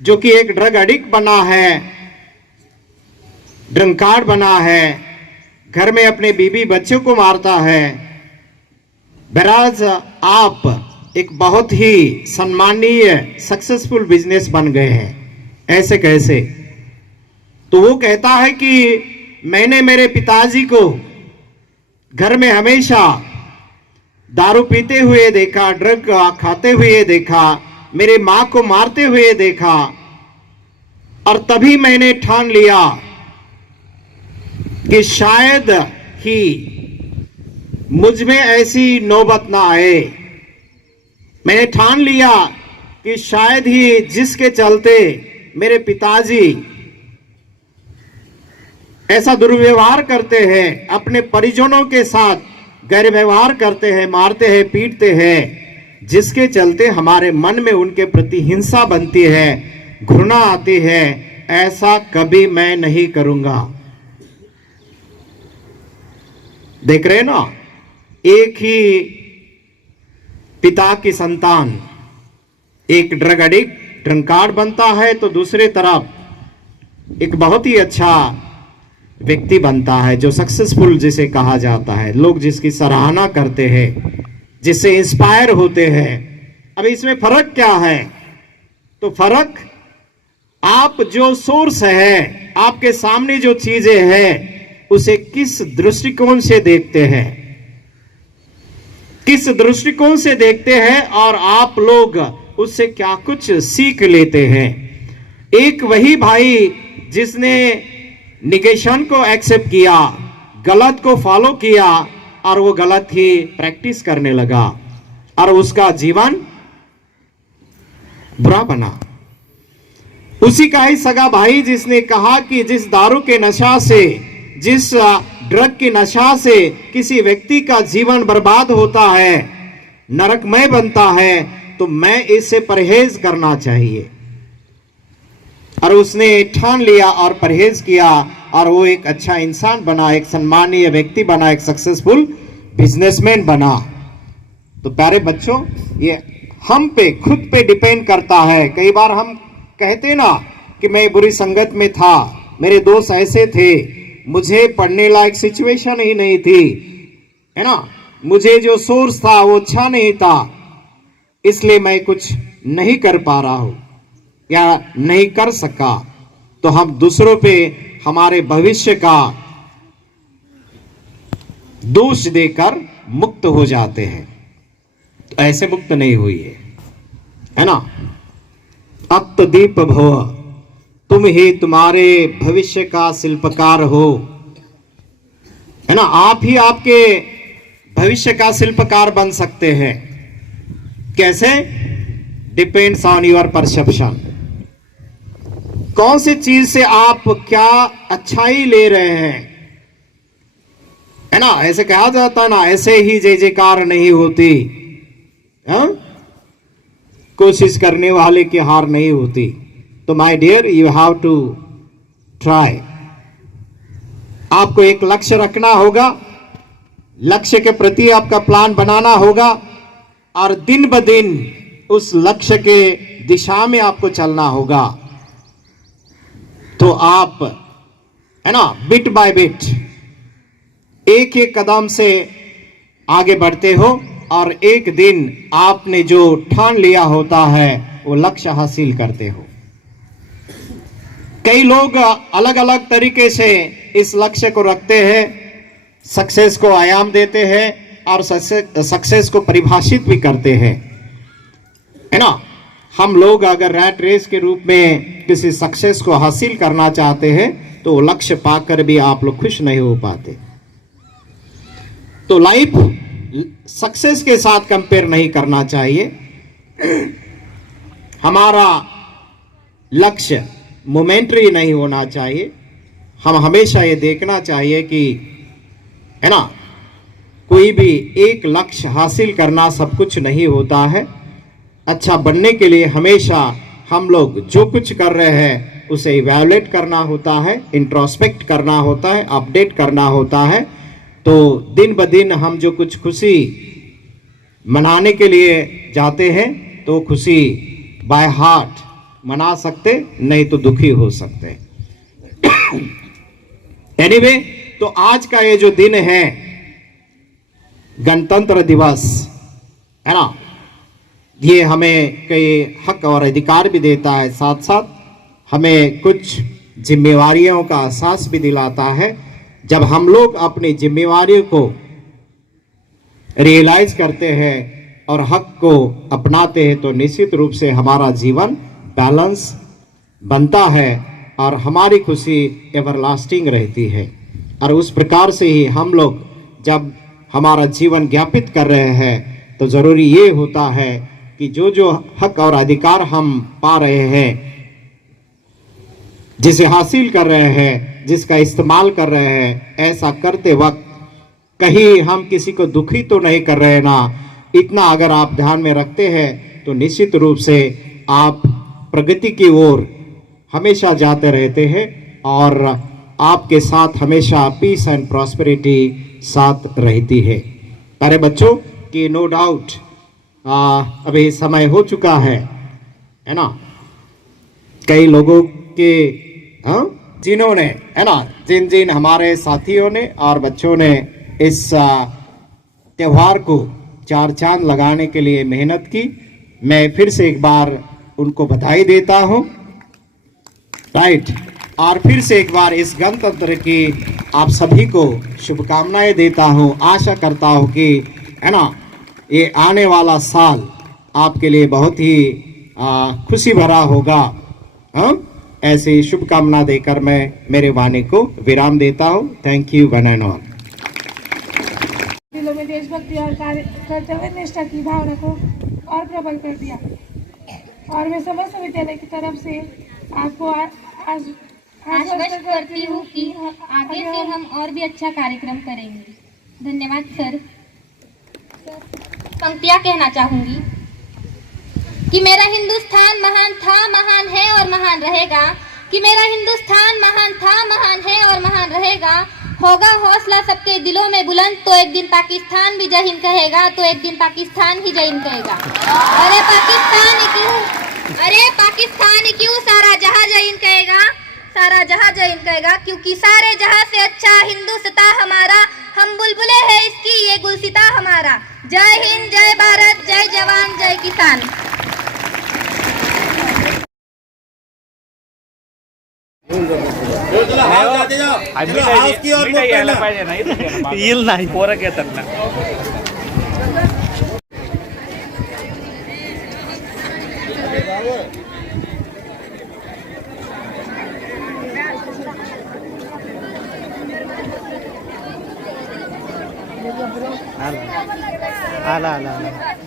जो कि एक ड्रग एडिक्ट बना है, ड्रंकार्ड बना है, घर में अपने बीबी बच्चों को मारता है, बहराज आप एक बहुत ही सम्मानीय सक्सेसफुल बिजनेस बन गए हैं, ऐसे कैसे? तो वो कहता है कि मैंने मेरे पिताजी को घर में हमेशा दारू पीते हुए देखा, ड्रग खाते हुए देखा, मेरे मां को मारते हुए देखा, और तभी मैंने ठान लिया कि शायद ही मुझ में ऐसी नौबत ना आए। मैंने ठान लिया कि शायद ही जिसके चलते मेरे पिताजी ऐसा दुर्व्यवहार करते हैं, अपने परिजनों के साथ गैर व्यवहार करते हैं, मारते हैं, पीटते हैं, जिसके चलते हमारे मन में उनके प्रति हिंसा बनती है, घृणा आती है, ऐसा कभी मैं नहीं करूंगा। देख रहे ना, एक ही पिता की संतान, एक ड्रग एडिक्ट ड्रंकार्ड बनता है, तो दूसरे तरफ एक बहुत ही अच्छा व्यक्ति बनता है जो सक्सेसफुल जिसे कहा जाता है, लोग जिसकी सराहना करते हैं, जिससे इंस्पायर होते हैं। अब इसमें फर्क क्या है? तो फर्क आप जो सोर्स है, आपके सामने जो चीजें हैं, उसे किस दृष्टिकोण से देखते हैं, किस दृष्टिकोण से देखते हैं, और आप लोग उससे क्या कुछ सीख लेते हैं। एक वही भाई जिसने निगेशन को एक्सेप्ट किया, गलत को फॉलो किया, और वो गलत ही प्रैक्टिस करने लगा और उसका जीवन बुरा बना। उसी का ही सगा भाई जिसने कहा कि जिस दारू के नशा से, जिस ड्रग की नशा से किसी व्यक्ति का जीवन बर्बाद होता है, नरकमय बनता है, तो मैं इससे परहेज करना चाहिए। और उसने ठान लिया और परहेज किया और वो एक अच्छा इंसान बना, एक सम्मानीय व्यक्ति बना, एक सक्सेसफुल बिजनेसमैन बना। तो प्यारे बच्चों, ये हम पे खुद पे डिपेंड करता है। कई बार हम कहते ना कि मैं बुरी संगत में था, मेरे दोस्त ऐसे थे, मुझे पढ़ने लायक सिचुएशन ही नहीं थी, है ना, मुझे जो सोर्स था वो अच्छा नहीं था, इसलिए मैं कुछ नहीं कर पा रहा हूं या नहीं कर सका। तो हम दूसरों पे हमारे भविष्य का दोष देकर मुक्त हो जाते हैं। तो ऐसे मुक्त नहीं हुई है ना। अत्तदीप भव, तुम ही तुम्हारे भविष्य का शिल्पकार हो, है ना। आप ही आपके भविष्य का शिल्पकार बन सकते हैं। कैसे? Depends on your perception. कौन सी चीज से आप क्या अच्छाई ले रहे हैं, है ना। ऐसे कहा जाता ना, ऐसे ही जय जयकार नहीं होती, कोशिश करने वाले की हार नहीं होती। तो my dear, you have to try. आपको एक लक्ष्य रखना होगा, लक्ष्य के प्रति आपका प्लान बनाना होगा और दिन ब दिन उस लक्ष्य के दिशा में आपको चलना होगा। तो आप, है ना, बिट बाय बिट, एक एक कदम से आगे बढ़ते हो और एक दिन आपने जो ठान लिया होता है वो लक्ष्य हासिल करते हो। कई लोग अलग अलग तरीके से इस लक्ष्य को रखते हैं, सक्सेस को आयाम देते हैं और सक्सेस को परिभाषित भी करते हैं, है ना। हम लोग अगर रैट रेस के रूप में किसी सक्सेस को हासिल करना चाहते हैं तो वो लक्ष्य पाकर भी आप लोग खुश नहीं हो पाते। तो लाइफ सक्सेस के साथ कंपेयर नहीं करना चाहिए। हमारा लक्ष्य मोमेंटरी नहीं होना चाहिए। हम हमेशा ये देखना चाहिए कि, है ना, कोई भी एक लक्ष्य हासिल करना सब कुछ नहीं होता है। अच्छा बनने के लिए हमेशा हम लोग जो कुछ कर रहे हैं उसे इवैल्यूएट करना होता है, इंट्रोस्पेक्ट करना होता है, अपडेट करना होता है। तो दिन ब दिन हम जो कुछ खुशी मनाने के लिए जाते हैं तो खुशी बाय हार्ट मना सकते, नहीं तो दुखी हो सकते। एनीवे, तो आज का ये जो दिन है गणतंत्र दिवस, है ना, ये हमें कई हक और अधिकार भी देता है, साथ साथ हमें कुछ जिम्मेवारियों का एहसास भी दिलाता है। जब हम लोग अपनी जिम्मेवारियों को रियलाइज करते हैं और हक को अपनाते हैं तो निश्चित रूप से हमारा जीवन बैलेंस बनता है और हमारी खुशी एवरलास्टिंग रहती है। और उस प्रकार से ही हम लोग जब हमारा जीवन ज्ञापित कर रहे हैं तो ज़रूरी ये होता है कि जो जो हक और अधिकार हम पा रहे हैं, जिसे हासिल कर रहे हैं, जिसका इस्तेमाल कर रहे हैं, ऐसा करते वक्त कहीं हम किसी को दुखी तो नहीं कर रहे ना, इतना अगर आप ध्यान में रखते हैं तो निश्चित रूप से आप प्रगति की ओर हमेशा जाते रहते हैं और आपके साथ हमेशा पीस एंड प्रॉस्पेरिटी साथ रहती है। प्यारे बच्चों, कि नो डाउट अभी समय हो चुका है ना, कई लोगों के जिन्होंने, है ना, जिन जिन हमारे साथियों ने और बच्चों ने इस त्योहार को चार चांद लगाने के लिए मेहनत की, मैं फिर से एक बार उनको बधाई देता हूं, राइट। और फिर से एक बार इस गणतंत्र की आप सभी को शुभकामनाएं देता हूं। आशा करता हूं कि, है ना, ये आने वाला साल आपके लिए बहुत ही खुशी भरा होगा। ऐसी शुभकामना देकर मैं मेरे वाणी को विराम देता हूं। Thank you one and all. दिलों में देशभक्ति और कर्तव्य निष्ठा की भावना को और प्रबल कर दिया और मैं समस्त विद्यालय की तरफ से आपको आश्वस्त करती हूँ कि आगे से हम और भी अच्छा कार्यक्रम करेंगे। धन्यवाद सर। पंक्तियाँ कहना चाहूँगी। कि मेरा हिंदुस्तान महान था, महान है और महान रहेगा, कि मेरा हिंदुस्तान महान था, महान है और महान रहेगा। होगा हौसला सबके दिलों में बुलंद, तो एक दिन पाकिस्तान भी जय हिंद कहेगा, तो एक दिन पाकिस्तान ही जय हिंद कहेगा। अरे पाकिस्तान क्यों सारा जहां जय हिंद कहेगा, सारा जहां जय हिंद कहेगा, क्योंकि सारे जहां से अच्छा हिंदुस्ता हमारा, हम बुलबुले हैं इसकी ये गुलसिता हमारा। जय हिंद, जय भारत, जय जवान, जय किसान। मिठाई यायला पाहिजे ना इथं येईल नाही पोरं घेतात ना. आला आला आला.